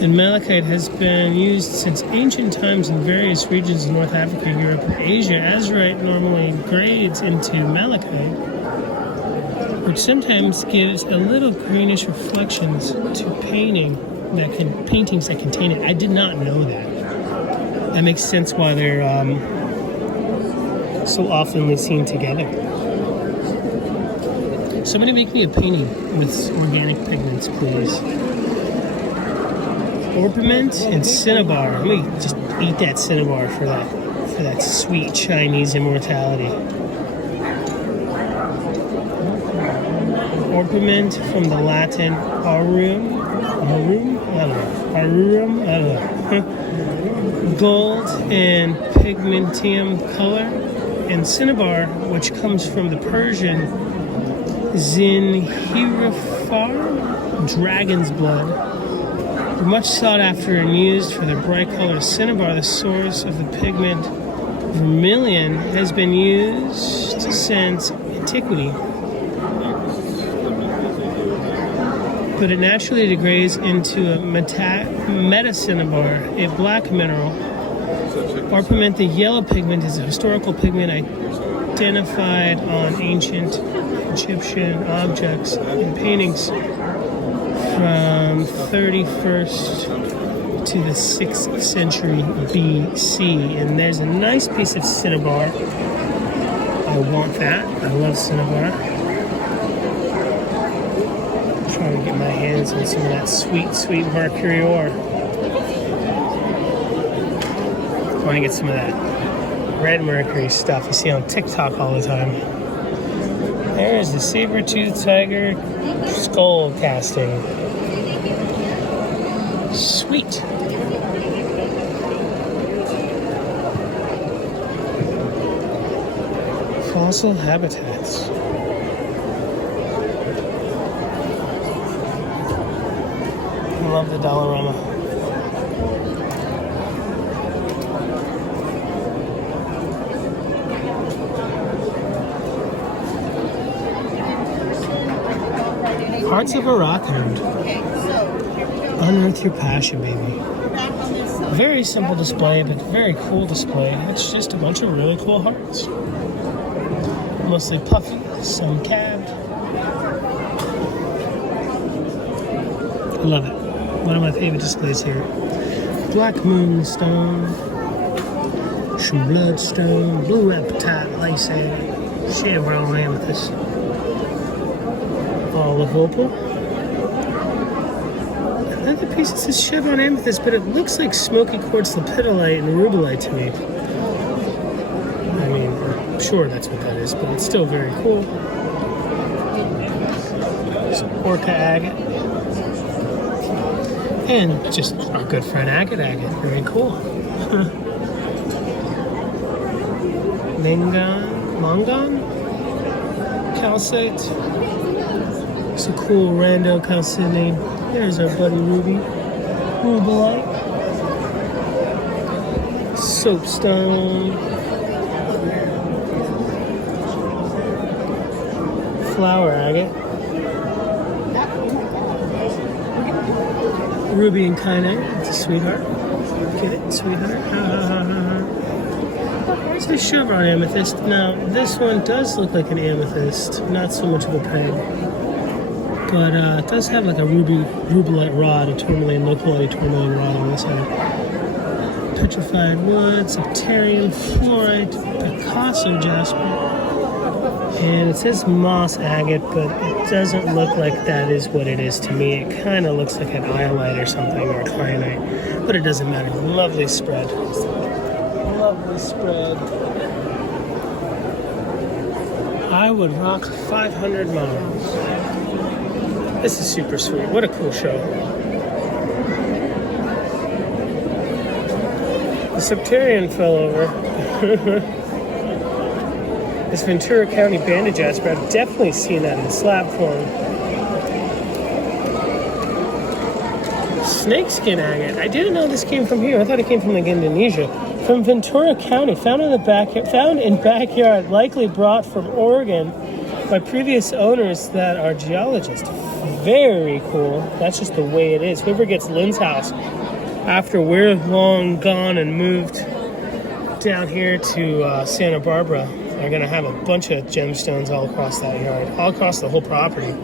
And malachite has been used since ancient times in various regions of North Africa, Europe, and Asia. Azurite normally grades into malachite, which sometimes gives a little greenish reflections to paintings that contain it. I did not know that. That makes sense why they're so oftenly seen together. Somebody make me a painting with organic pigments, please. Orpiment and cinnabar. Let me just eat that cinnabar for that sweet Chinese immortality. Orpiment from the Latin aurum, gold and pigmentium color, and cinnabar, which comes from the Persian zinhirifar, dragon's blood. Much sought after and used for their bright color, cinnabar, the source of the pigment vermilion, has been used since antiquity. But it naturally degrades into a metacinnabar, a black mineral. Orpiment, the yellow pigment, is a historical pigment identified on ancient Egyptian objects and paintings from 31st to the 6th century BC. And there's a nice piece of cinnabar. I want that. I love cinnabar. I'm trying to get my hands on some of that sweet, sweet mercury ore. I want to get some of that red mercury stuff you see on TikTok all the time. There's the saber-toothed tiger skull casting. Sweet. Fossil habitats. I love the Dollarama. Parts of a Rockhound. Unearth your passion, baby. Very simple display, but very cool display. It's just a bunch of really cool hearts. Mostly puffy, some cabbed. Love it. One of my favorite displays here. Black moonstone, some bloodstone, blue apatite, lacehead, chevron amethyst, olive opal. Another piece that says chevron amethyst, but it looks like smoky quartz lepidolite and rubellite to me. I mean, I'm sure that's what that is, but it's still very cool. Some orca agate. And just our good friend agate. Very cool. Mangan? Calcite. It's a cool rando calcite. There's our buddy Ruby. Rubellite. Soapstone. Flower agate. Ruby and Kainite. It's a sweetheart. Get it? Sweetheart. It's a chevron amethyst. Now, this one does look like an amethyst. Not so much of a peg. But it does have like a rubellite rod, a tourmaline, low quality tourmaline rod on this side. Petrified wood, Septarian fluorite, Picasso jasper. And it says moss agate, but it doesn't look like that is what it is to me. It kind of looks like an iolite or something, or a kyanite. But it doesn't matter. Lovely spread. Lovely spread. I would rock 500 miles. This is super sweet. What a cool show. The Septarian fell over. This Ventura County banded Jasper, I've definitely seen that in slab form. Snakeskin agate. I didn't know this came from here. I thought it came from like Indonesia. From Ventura County, found in backyard, likely brought from Oregon by previous owners that are geologists. Very cool. That's just the way it is. Whoever gets Lynn's house after we're long gone and moved down here to Santa Barbara are going to have a bunch of gemstones all across that yard, all across the whole property.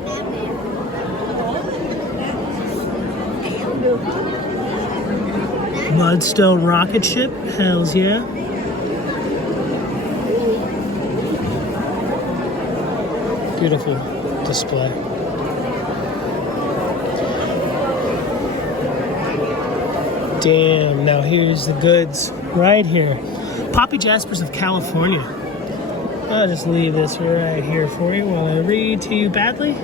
Mudstone rocket ship, hells yeah. Beautiful display. Damn, now here's the goods right here. Poppy Jaspers of California. I'll just leave this right here for you while I read to you badly.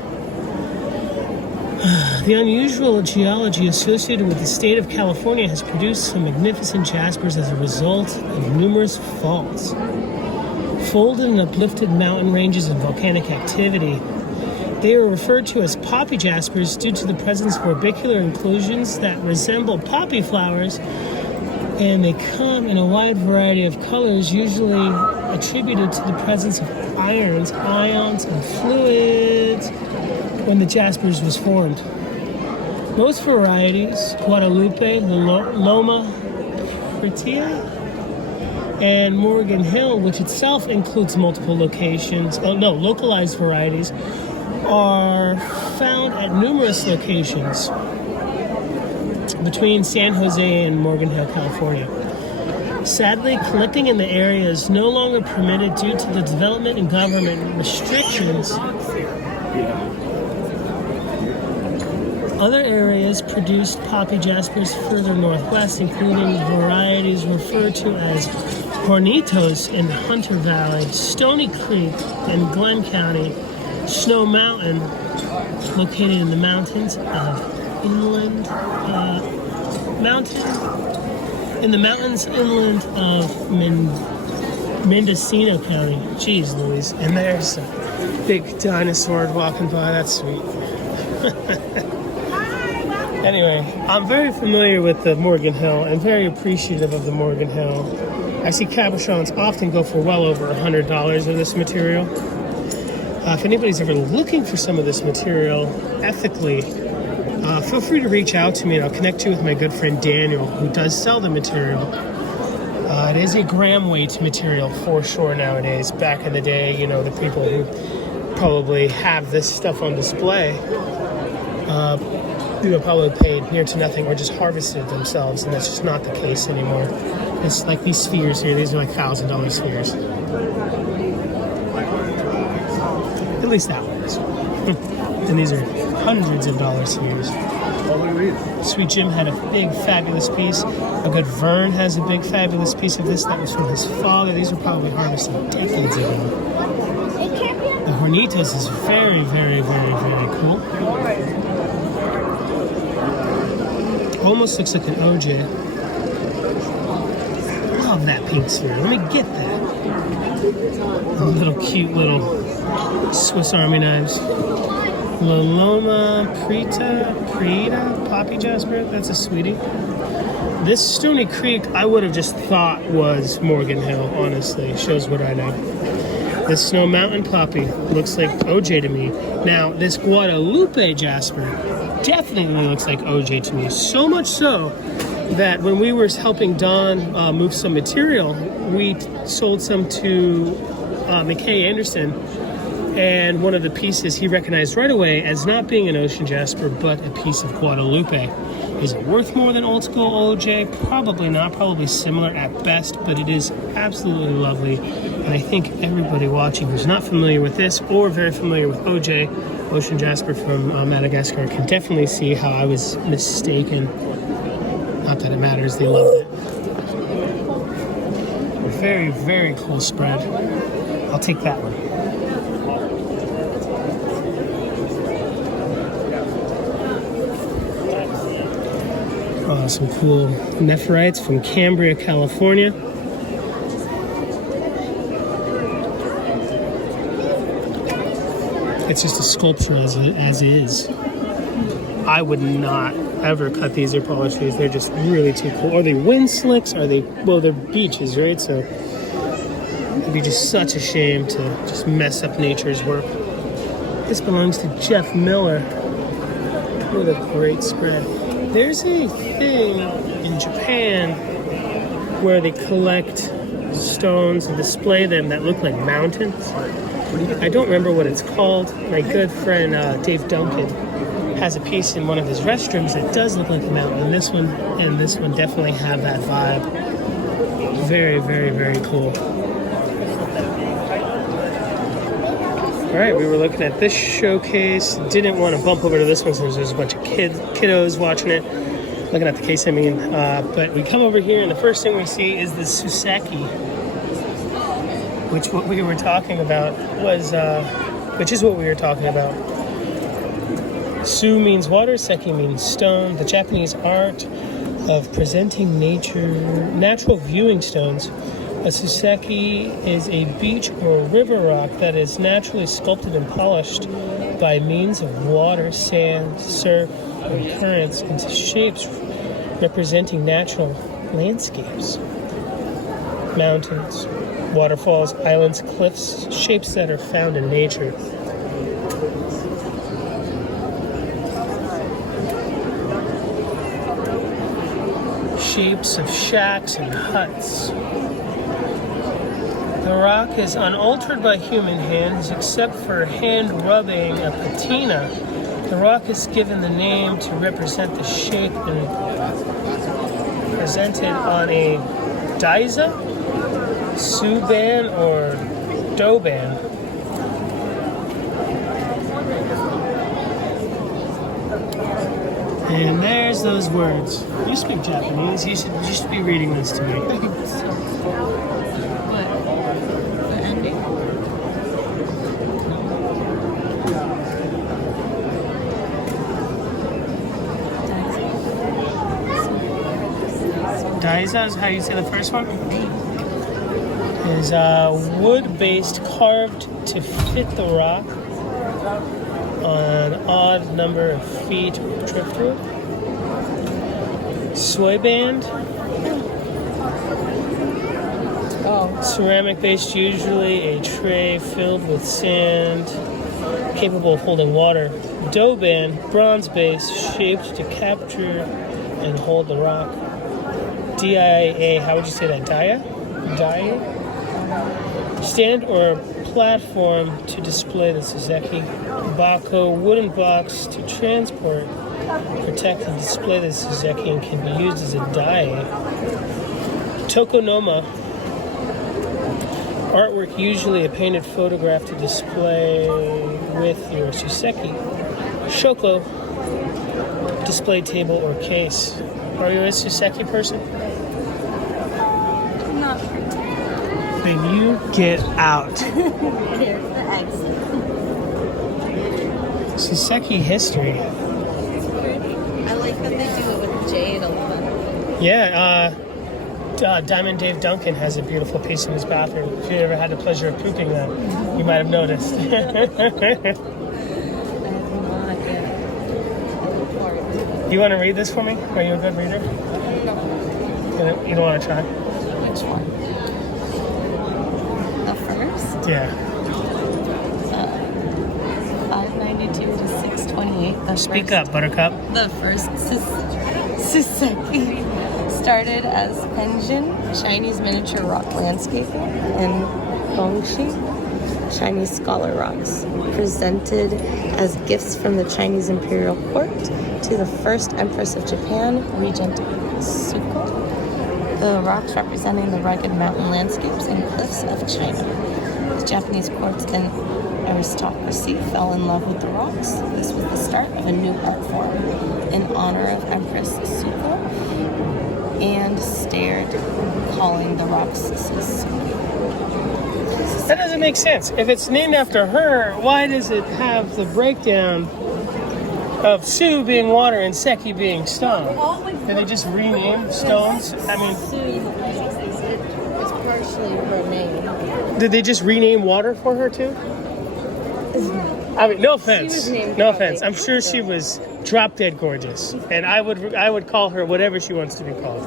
The unusual geology associated with the state of California has produced some magnificent jaspers as a result of numerous faults. Folded and uplifted mountain ranges and volcanic activity. They are referred to as poppy jaspers due to the presence of orbicular inclusions that resemble poppy flowers, and they come in a wide variety of colors, usually attributed to the presence of ions, and fluids when the jaspers was formed. Most varieties, Guadalupe, Loma Prieta, and Morgan Hill, which itself includes multiple localized varieties, are found at numerous locations between San Jose and Morgan Hill, California. Sadly, collecting in the area is no longer permitted due to the development and government restrictions. Other areas produced poppy jaspers further northwest, including varieties referred to as Hornitos in Hunter Valley, Stony Creek in Glenn County, Snow Mountain, located in the mountains of inland of Mendocino County. Jeez Louise. And there's a big dinosaur walking by. That's sweet. Anyway, I'm very familiar with the Morgan Hill and very appreciative of the Morgan Hill. I see cabochons often go for well over $100 of this material. If anybody's ever looking for some of this material ethically, feel free to reach out to me and I'll connect you with my good friend Daniel, who does sell the material. It is a gram weight material for sure nowadays. Back in the day, the people who probably have this stuff on display, probably paid near to nothing or just harvested it themselves, and that's just not the case anymore. It's like these spheres here. These are like $1,000 spheres. At least that one is. And these are hundreds of dollars spheres. Sweet Jim had a big, fabulous piece. A good Vern has a big, fabulous piece of this. That was from his father. These were probably harvested decades ago. The Hornitos is very, very, very, very cool. Almost looks like an OJ. Love that pink sphere. Let me get that. Little cute little Swiss Army knives. Loma Prieta, Poppy Jasper. That's a sweetie. This Stony Creek, I would have just thought was Morgan Hill, honestly. Shows what I know. This Snow Mountain Poppy looks like OJ to me. Now, this Guadalupe Jasper definitely looks like OJ to me. So much so that when we were helping Don move some material, we sold some to McKay Anderson, and one of the pieces he recognized right away as not being an ocean jasper, but a piece of Guadalupe. Is it worth more than old school OJ? Probably not. Probably similar at best, but it is absolutely lovely. And I think everybody watching who's not familiar with this or very familiar with OJ, Ocean Jasper from Madagascar, can definitely see how I was mistaken. Not that it matters, they loved it. A very, very cool spread. I'll take that one. Some cool nephrites from Cambria, California. It's just a sculpture as is. I would not ever cut these or polish these. They're just really too cool. Are they wind slicks? Are they, well, they're beaches, right? So it'd be just such a shame to just mess up nature's work. This belongs to Jeff Miller. What a great spread. There's a thing in Japan where they collect stones and display them that look like mountains. I don't remember what it's called. My good friend Dave Duncan has a piece in one of his restrooms that does look like a mountain. And this one definitely have that vibe. Very, very, very cool. All right, we were looking at this showcase. Didn't want to bump over to this one since there's a bunch of kiddos watching it. Looking at the case, I mean. But we come over here, and the first thing we see is the Suiseki, which is what we were talking about. Su means water, Seki means stone. The Japanese art of presenting natural viewing stones. A Suiseki is a beach or river rock that is naturally sculpted and polished by means of water, sand, surf, and currents into shapes representing natural landscapes. Mountains, waterfalls, islands, cliffs, shapes that are found in nature. Shapes of shacks and huts. The rock is unaltered by human hands except for hand rubbing a patina. The rock is given the name to represent the shape and presented on a daisa, suban, or doban. And there's those words. You speak Japanese. You should be reading this to me. Daisa is how you say the first one? Is wood-based carved to fit the rock on an odd number of feet of driftwood. Soy band. Ceramic based, usually a tray filled with sand, capable of holding water. Dough band, bronze based, shaped to capture and hold the rock. DIA, how would you say that? Dia? Stand or platform to display the Suiseki. Bako, wooden box to transport, protect, and display the Suiseki and can be used as a die. Tokonoma, artwork, usually a painted photograph to display with your Suiseki. Shoko, display table or case. Are you a Suiseki person? Not particularly. Then you get out. Here's the exit. Suiseki history. It's pretty. I like that they do it with jade a lot. Yeah, Diamond Dave Duncan has a beautiful piece in his bathroom. If you ever had the pleasure of pooping that, you might have noticed. I have no idea. You want to read this for me? Are you a good reader? You don't want to try? Which one? The first? Yeah. 592 to 628. Speak up, Buttercup. The first Suiseki started as Penjin, Chinese miniature rock landscaping, and Gongxi, Chinese scholar rocks, presented as gifts from the Chinese imperial court to the first Empress of Japan, Regent Suiko. The rocks representing the rugged mountain landscapes and cliffs of China. The Japanese courts and aristocracy fell in love with the rocks. This was the start of a new art form in honor of Empress Suiko, and stared, calling the rocks Suiseki. That doesn't make sense. If it's named after her, why does it have the breakdown of Su being water and Seki being stone? Did they just rename stones? I mean, It's partially her name. did they just rename water for her too? I mean, no offense. named No probably offense. I'm sure she was drop dead gorgeous. And I would call her whatever she wants to be called.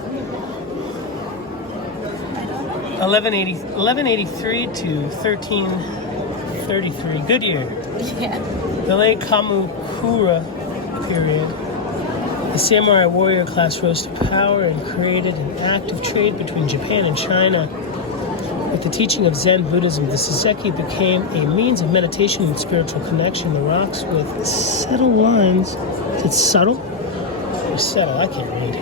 1183 to 1333. Good year. Yeah. The late Kamakura period. The samurai warrior class rose to power and created an active trade between Japan and China. With the teaching of Zen Buddhism, the Suiseki became a means of meditation and spiritual connection. The rocks with subtle lines, is it subtle or subtle? I can't read.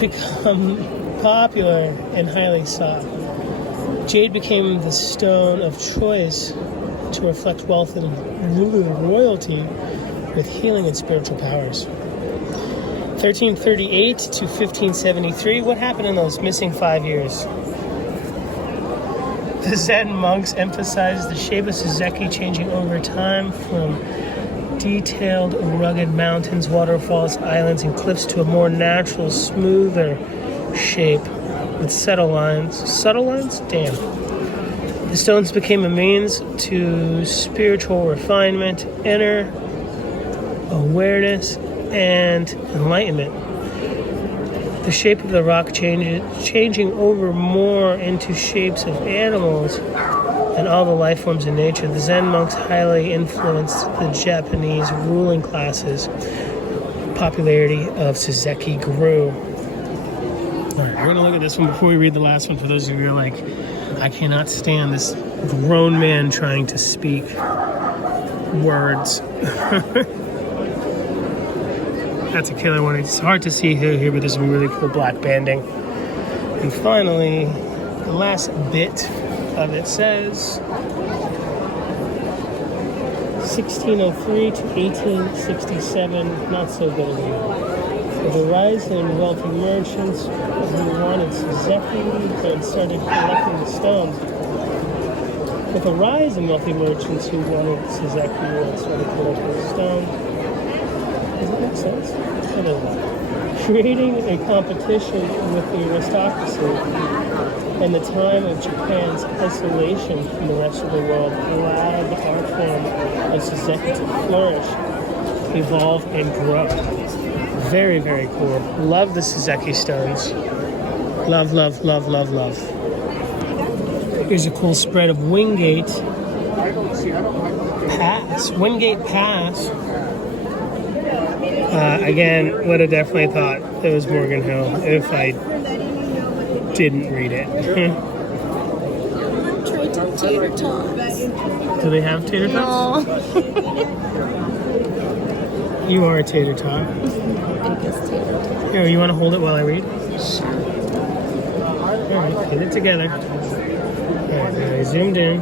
Become popular and highly sought. Jade became the stone of choice to reflect wealth and royalty with healing and spiritual powers. 1338 to 1573. What happened in those missing 5 years? The Zen monks emphasized the shape of Suiseki changing over time from detailed, rugged mountains, waterfalls, islands, and cliffs to a more natural, smoother shape with subtle lines. Subtle lines? Damn. The stones became a means to spiritual refinement, inner awareness, and enlightenment. The shape of the rock changing over more into shapes of animals and all the life forms in nature. The Zen monks highly influenced the Japanese ruling classes. Popularity of Suiseki grew. All right, we're going to look at this one before we read the last one. For those of you who are like, I cannot stand this grown man trying to speak words. That's a killer one. It's hard to see here, but there's some really cool black banding. And finally, the last bit of it says 1603 to 1867, not so good anymore. With the rise in wealthy merchants who wanted Suiseki and started collecting the stones. With the rise in wealthy merchants who wanted Suiseki and started collecting the stones. Does that make sense? It doesn't. Creating a competition with the aristocracy and the time of Japan's isolation from the rest of the world allowed the art form of Suiseki to flourish, evolve, and grow. Very, very cool. Love the Suiseki stones. Love, love, love, love, love. Here's a cool spread of Wingate Pass. Wingate Pass. Again, would have definitely thought it was Morgan Hill if I didn't read it. Tater tots. Do they have tater tots? No. You are a tater tot. Biggest tater tot. Here, you want to hold it while I read? Sure. Alright, get it together. Alright, now I zoomed in.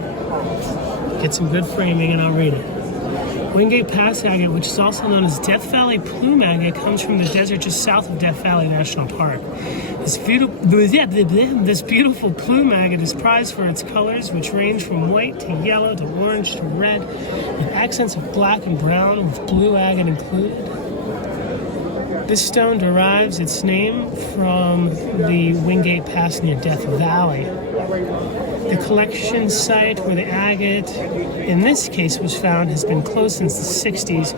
Get some good framing and I'll read it. Wingate Pass agate, which is also known as Death Valley plume agate, comes from the desert just south of Death Valley National Park. This beautiful plume agate is prized for its colors, which range from white to yellow to orange to red, with accents of black and brown with blue agate included. This stone derives its name from the Wingate Pass near Death Valley. The collection site where the agate, in this case, was found has been closed since the 60s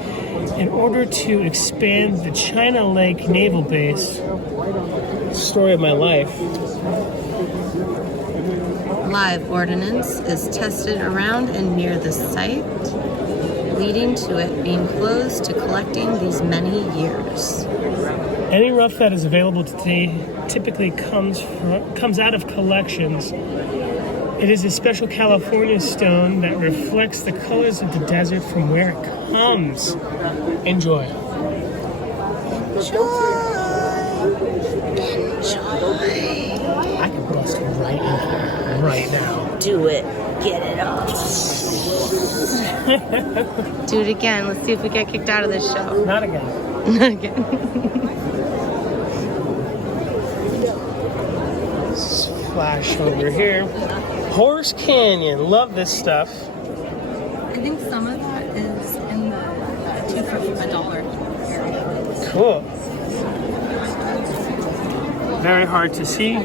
in order to expand the China Lake Naval Base. Story of my life. Live ordnance is tested around and near the site, leading to it being closed to collecting these many years. Any rough that is available today typically comes out of collections. It is a special California stone that reflects the colors of the desert from where it comes. Enjoy. I could bust right in here, right now. Do it. Get it off. Do it again. Let's see if we get kicked out of this show. Not again. Not again. Flash over here. Horse Canyon. Love this stuff. I think some of that is in the $2 for $1 area. Cool. Very hard to see.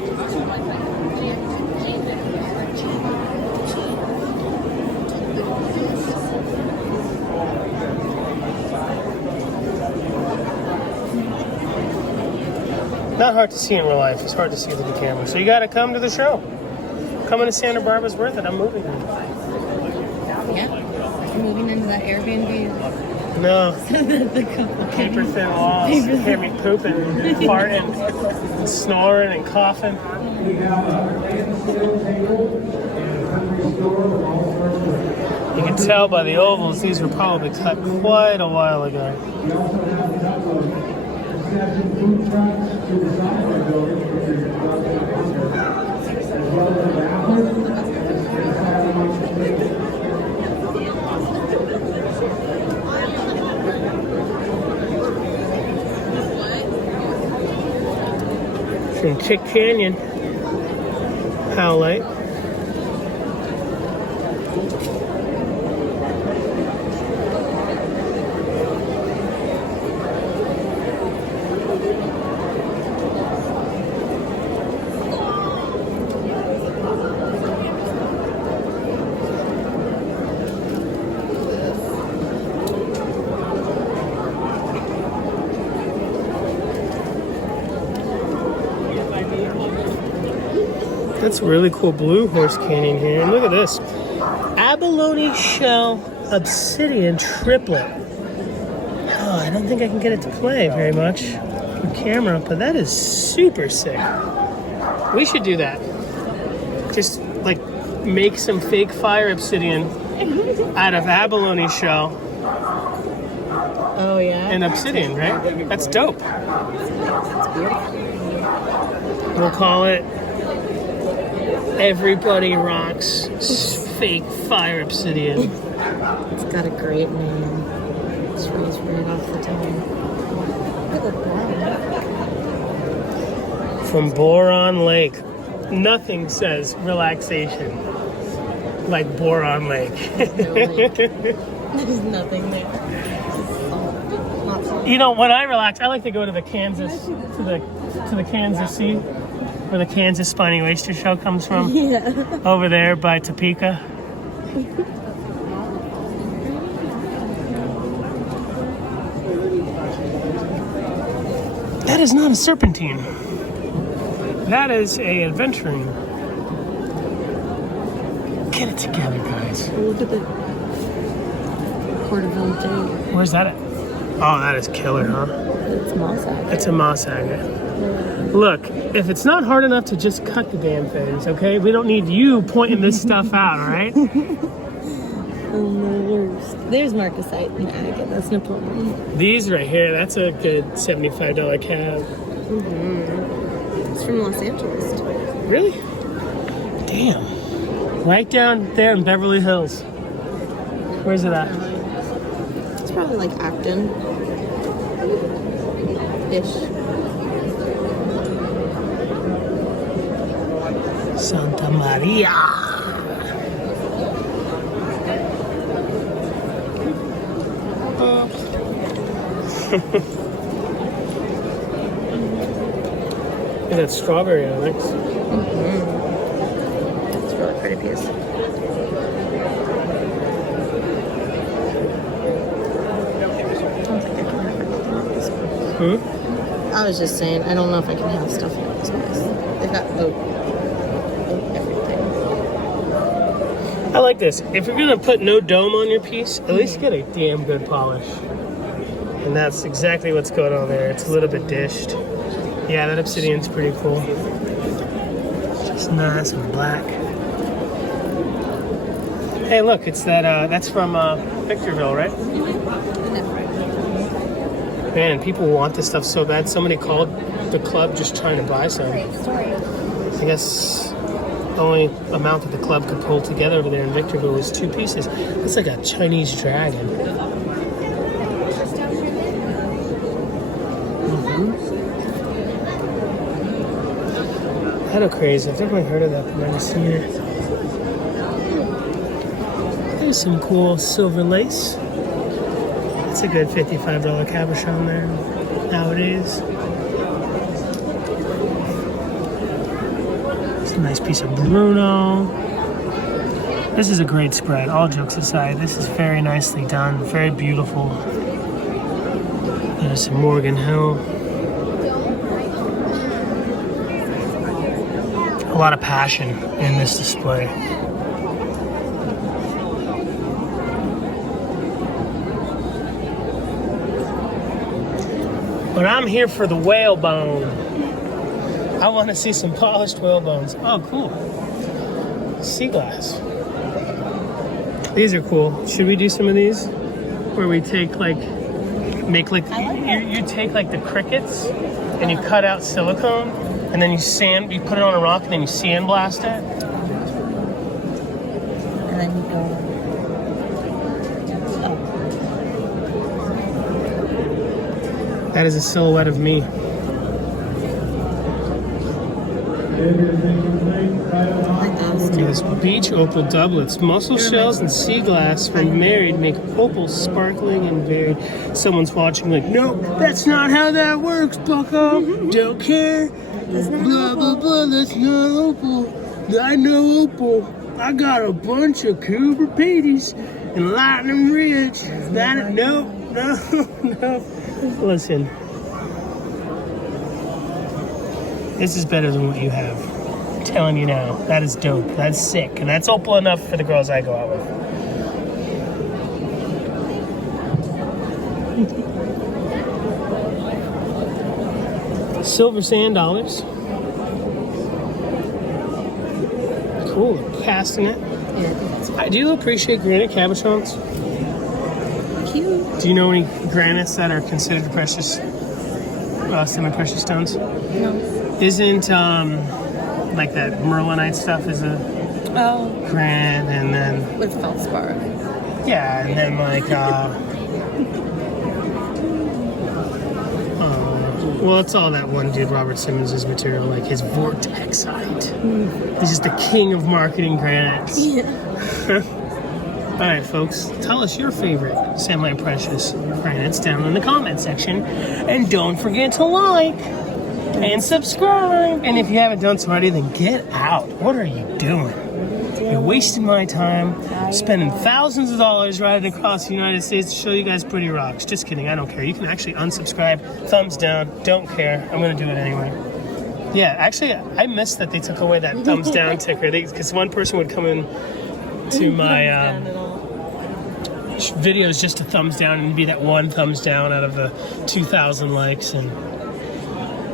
Not hard to see in real life. It's hard to see with the camera. So you got to come to the show. Coming to Santa Barbara's worth it. I'm moving here. Yeah. I'm moving into that Airbnb. No. Paper thin walls. You hear me pooping, farting, and snoring, and coughing. You can tell by the ovals, these were probably cut quite a while ago. From Chick Canyon, Howlite. That's a really cool blue horse canyon here. And look at this. Abalone shell obsidian triplet. Oh, I don't think I can get it to play very much on camera, but that is super sick. We should do that. Just like make some fake fire obsidian out of abalone shell. Oh, yeah? And obsidian, right? That's dope. We'll call it Everybody Rocks Fake Fire Obsidian. It's got a great name. It's right off the tongue. Look at that. From Boron Lake. Nothing says relaxation like Boron Lake. There's nothing there. You know, when I relax, I like to go to the Kansas, to the Kansas Sea, where the Kansas Spiny Oyster Show comes from. Yeah. Over there by Topeka. That is not a serpentine. That is a adventuring. Get it together, guys. Look at the Porterville jade. Where's that at? Oh, that is killer, huh? It's moss agate. It's a moss agate. Look, if it's not hard enough to just cut the damn things, okay? We don't need you pointing this stuff out, all right? Oh no, there's marcasite and agate. That's no problem. These right here, that's a good $75 cab. Mm-hmm. It's from Los Angeles. Really? Damn. Right down there in Beverly Hills. Where's it at? It's probably like Acton-ish. Santa Maria. Look at that strawberry, Alex. It's a really pretty piece. I was just saying, I don't know if I can have stuff like this place. They've got oak everything. I like this. If you're gonna put no dome on your piece, at least get a damn good polish. And that's exactly what's going on there. It's a little bit dished. Yeah, that obsidian's pretty cool. Just nice and black. Hey, look, it's that. That's from Victorville, right? Man, and people want this stuff so bad. Somebody called the club just trying to buy some. I guess the only amount that the club could pull together over there in Victorville was 2 pieces. It's like a Chinese dragon. That'll crazy. I've definitely heard of that, but I've never seen it. There's some cool silver lace. It's a good $55 cabochon there nowadays. It's a nice piece of Bruno. This is a great spread, all jokes aside. This is very nicely done, very beautiful. There's some Morgan Hill. a lot of passion in this display. But I'm here for the whalebone. I want to see some polished whalebones. Oh, cool. Sea glass. These are cool. Should we do some of these? Where we take like, make like, you take like the crickets and you cut out silicone and then you put it on a rock and then you sandblast it. And then you go. Oh. That is a silhouette of me. Look at this beach opal doublets. Mussel shells and sea glass, when married, make opal sparkling and varied. Someone's watching like, no, that's not how that works, bucko. Don't care. Blah, blah, blah, that's not opal. I know opal. I got a bunch of Cooper Petey's and Lightning Ridge. No. Listen. This is better than what you have. I'm telling you now. That is dope. That's sick. And that's opal enough for the girls I go out with. Silver sand dollars. Cool. Casting it. I do appreciate granite cabochons. Cute. Do you know any granites that are considered precious, semi-precious stones? No. Isn't like that Merlinite stuff is a granite, and then With feldspar. yeah, and then like well, it's all that one dude, Robert Simmons' material, like his vortexite. He's just the king of marketing granites. Yeah. All right, folks, tell us your favorite semi-precious granites down in the comment section, and don't forget to like and subscribe. And if you haven't done so already, then get out. What are you doing? You're wasting my time, spending thousands of dollars riding across the United States to show you guys pretty rocks. Just kidding, I don't care. You can actually unsubscribe, thumbs down, don't care. I'm gonna do it anyway. Yeah, actually, I missed that they took away that thumbs down ticker, because one person would come in to my videos just to thumbs down, and it'd be that one thumbs down out of the 2,000 likes, and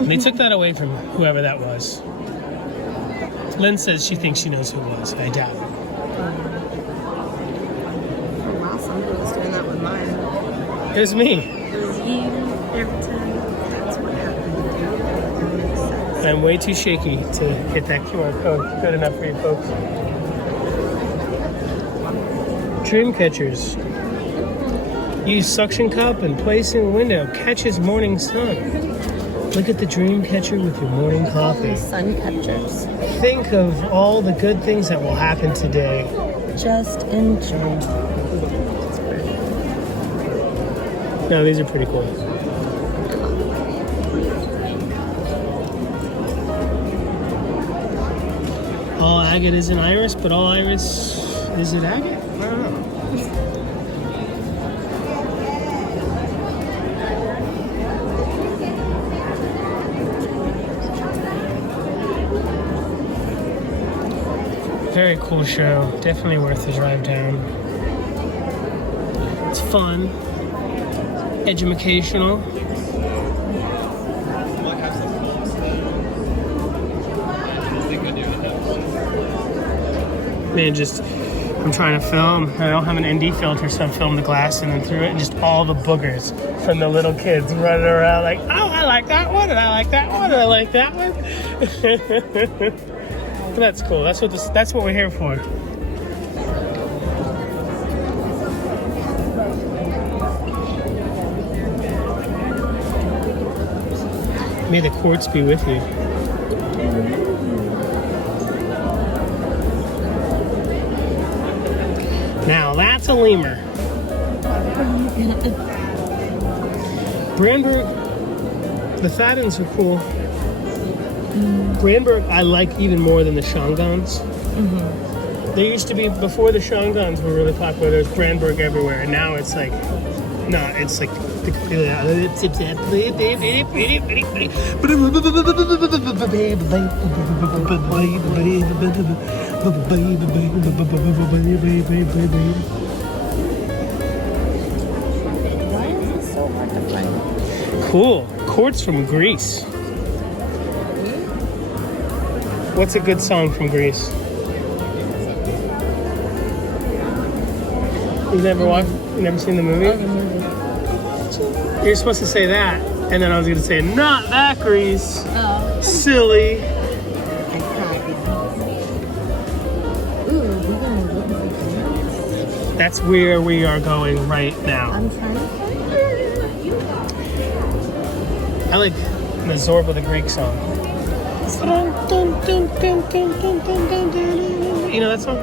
they took that away from whoever that was. Lynn says she thinks she knows who it was. I doubt it. Oh, wow, somebody was doing that with mine. It was me. It was you every time. That's what happened. I'm way too shaky to hit that QR code. Good enough for you folks. Dream catchers. Use suction cup and place in window. Catches morning sun. Look at the dream catcher with your morning coffee. Sun catchers. Think of all the good things that will happen today. Just enjoy. No, these are pretty cool. All agate is an iris, but all iris is it agate? I don't know. Very cool show. Definitely worth the drive down. It's fun. Educational. Man, I'm trying to film. I don't have an ND filter, so I filmed the glass and then through it, and just all the boogers from the little kids running around like, oh, I like that one, and I like that one, and I like that one. That's cool. That's what we're here for. May the quartz be with you. Now that's a lemur. Brandberg, the Fattins are cool. Brandberg I like even more than the Shangans. There used to be, before the Shangans were really popular, there's Brandberg everywhere, and now it's like No, it's like Why is it so hard to find? cool. Chords from Greece. What's a good song from Greece? You never watched? You never seen the movie? You're supposed to say that, and then I was gonna say, not that Greece. Oh. Silly. That's where we are going right now. I'm trying to find it. I like the Zorba the Greek song. You know that song?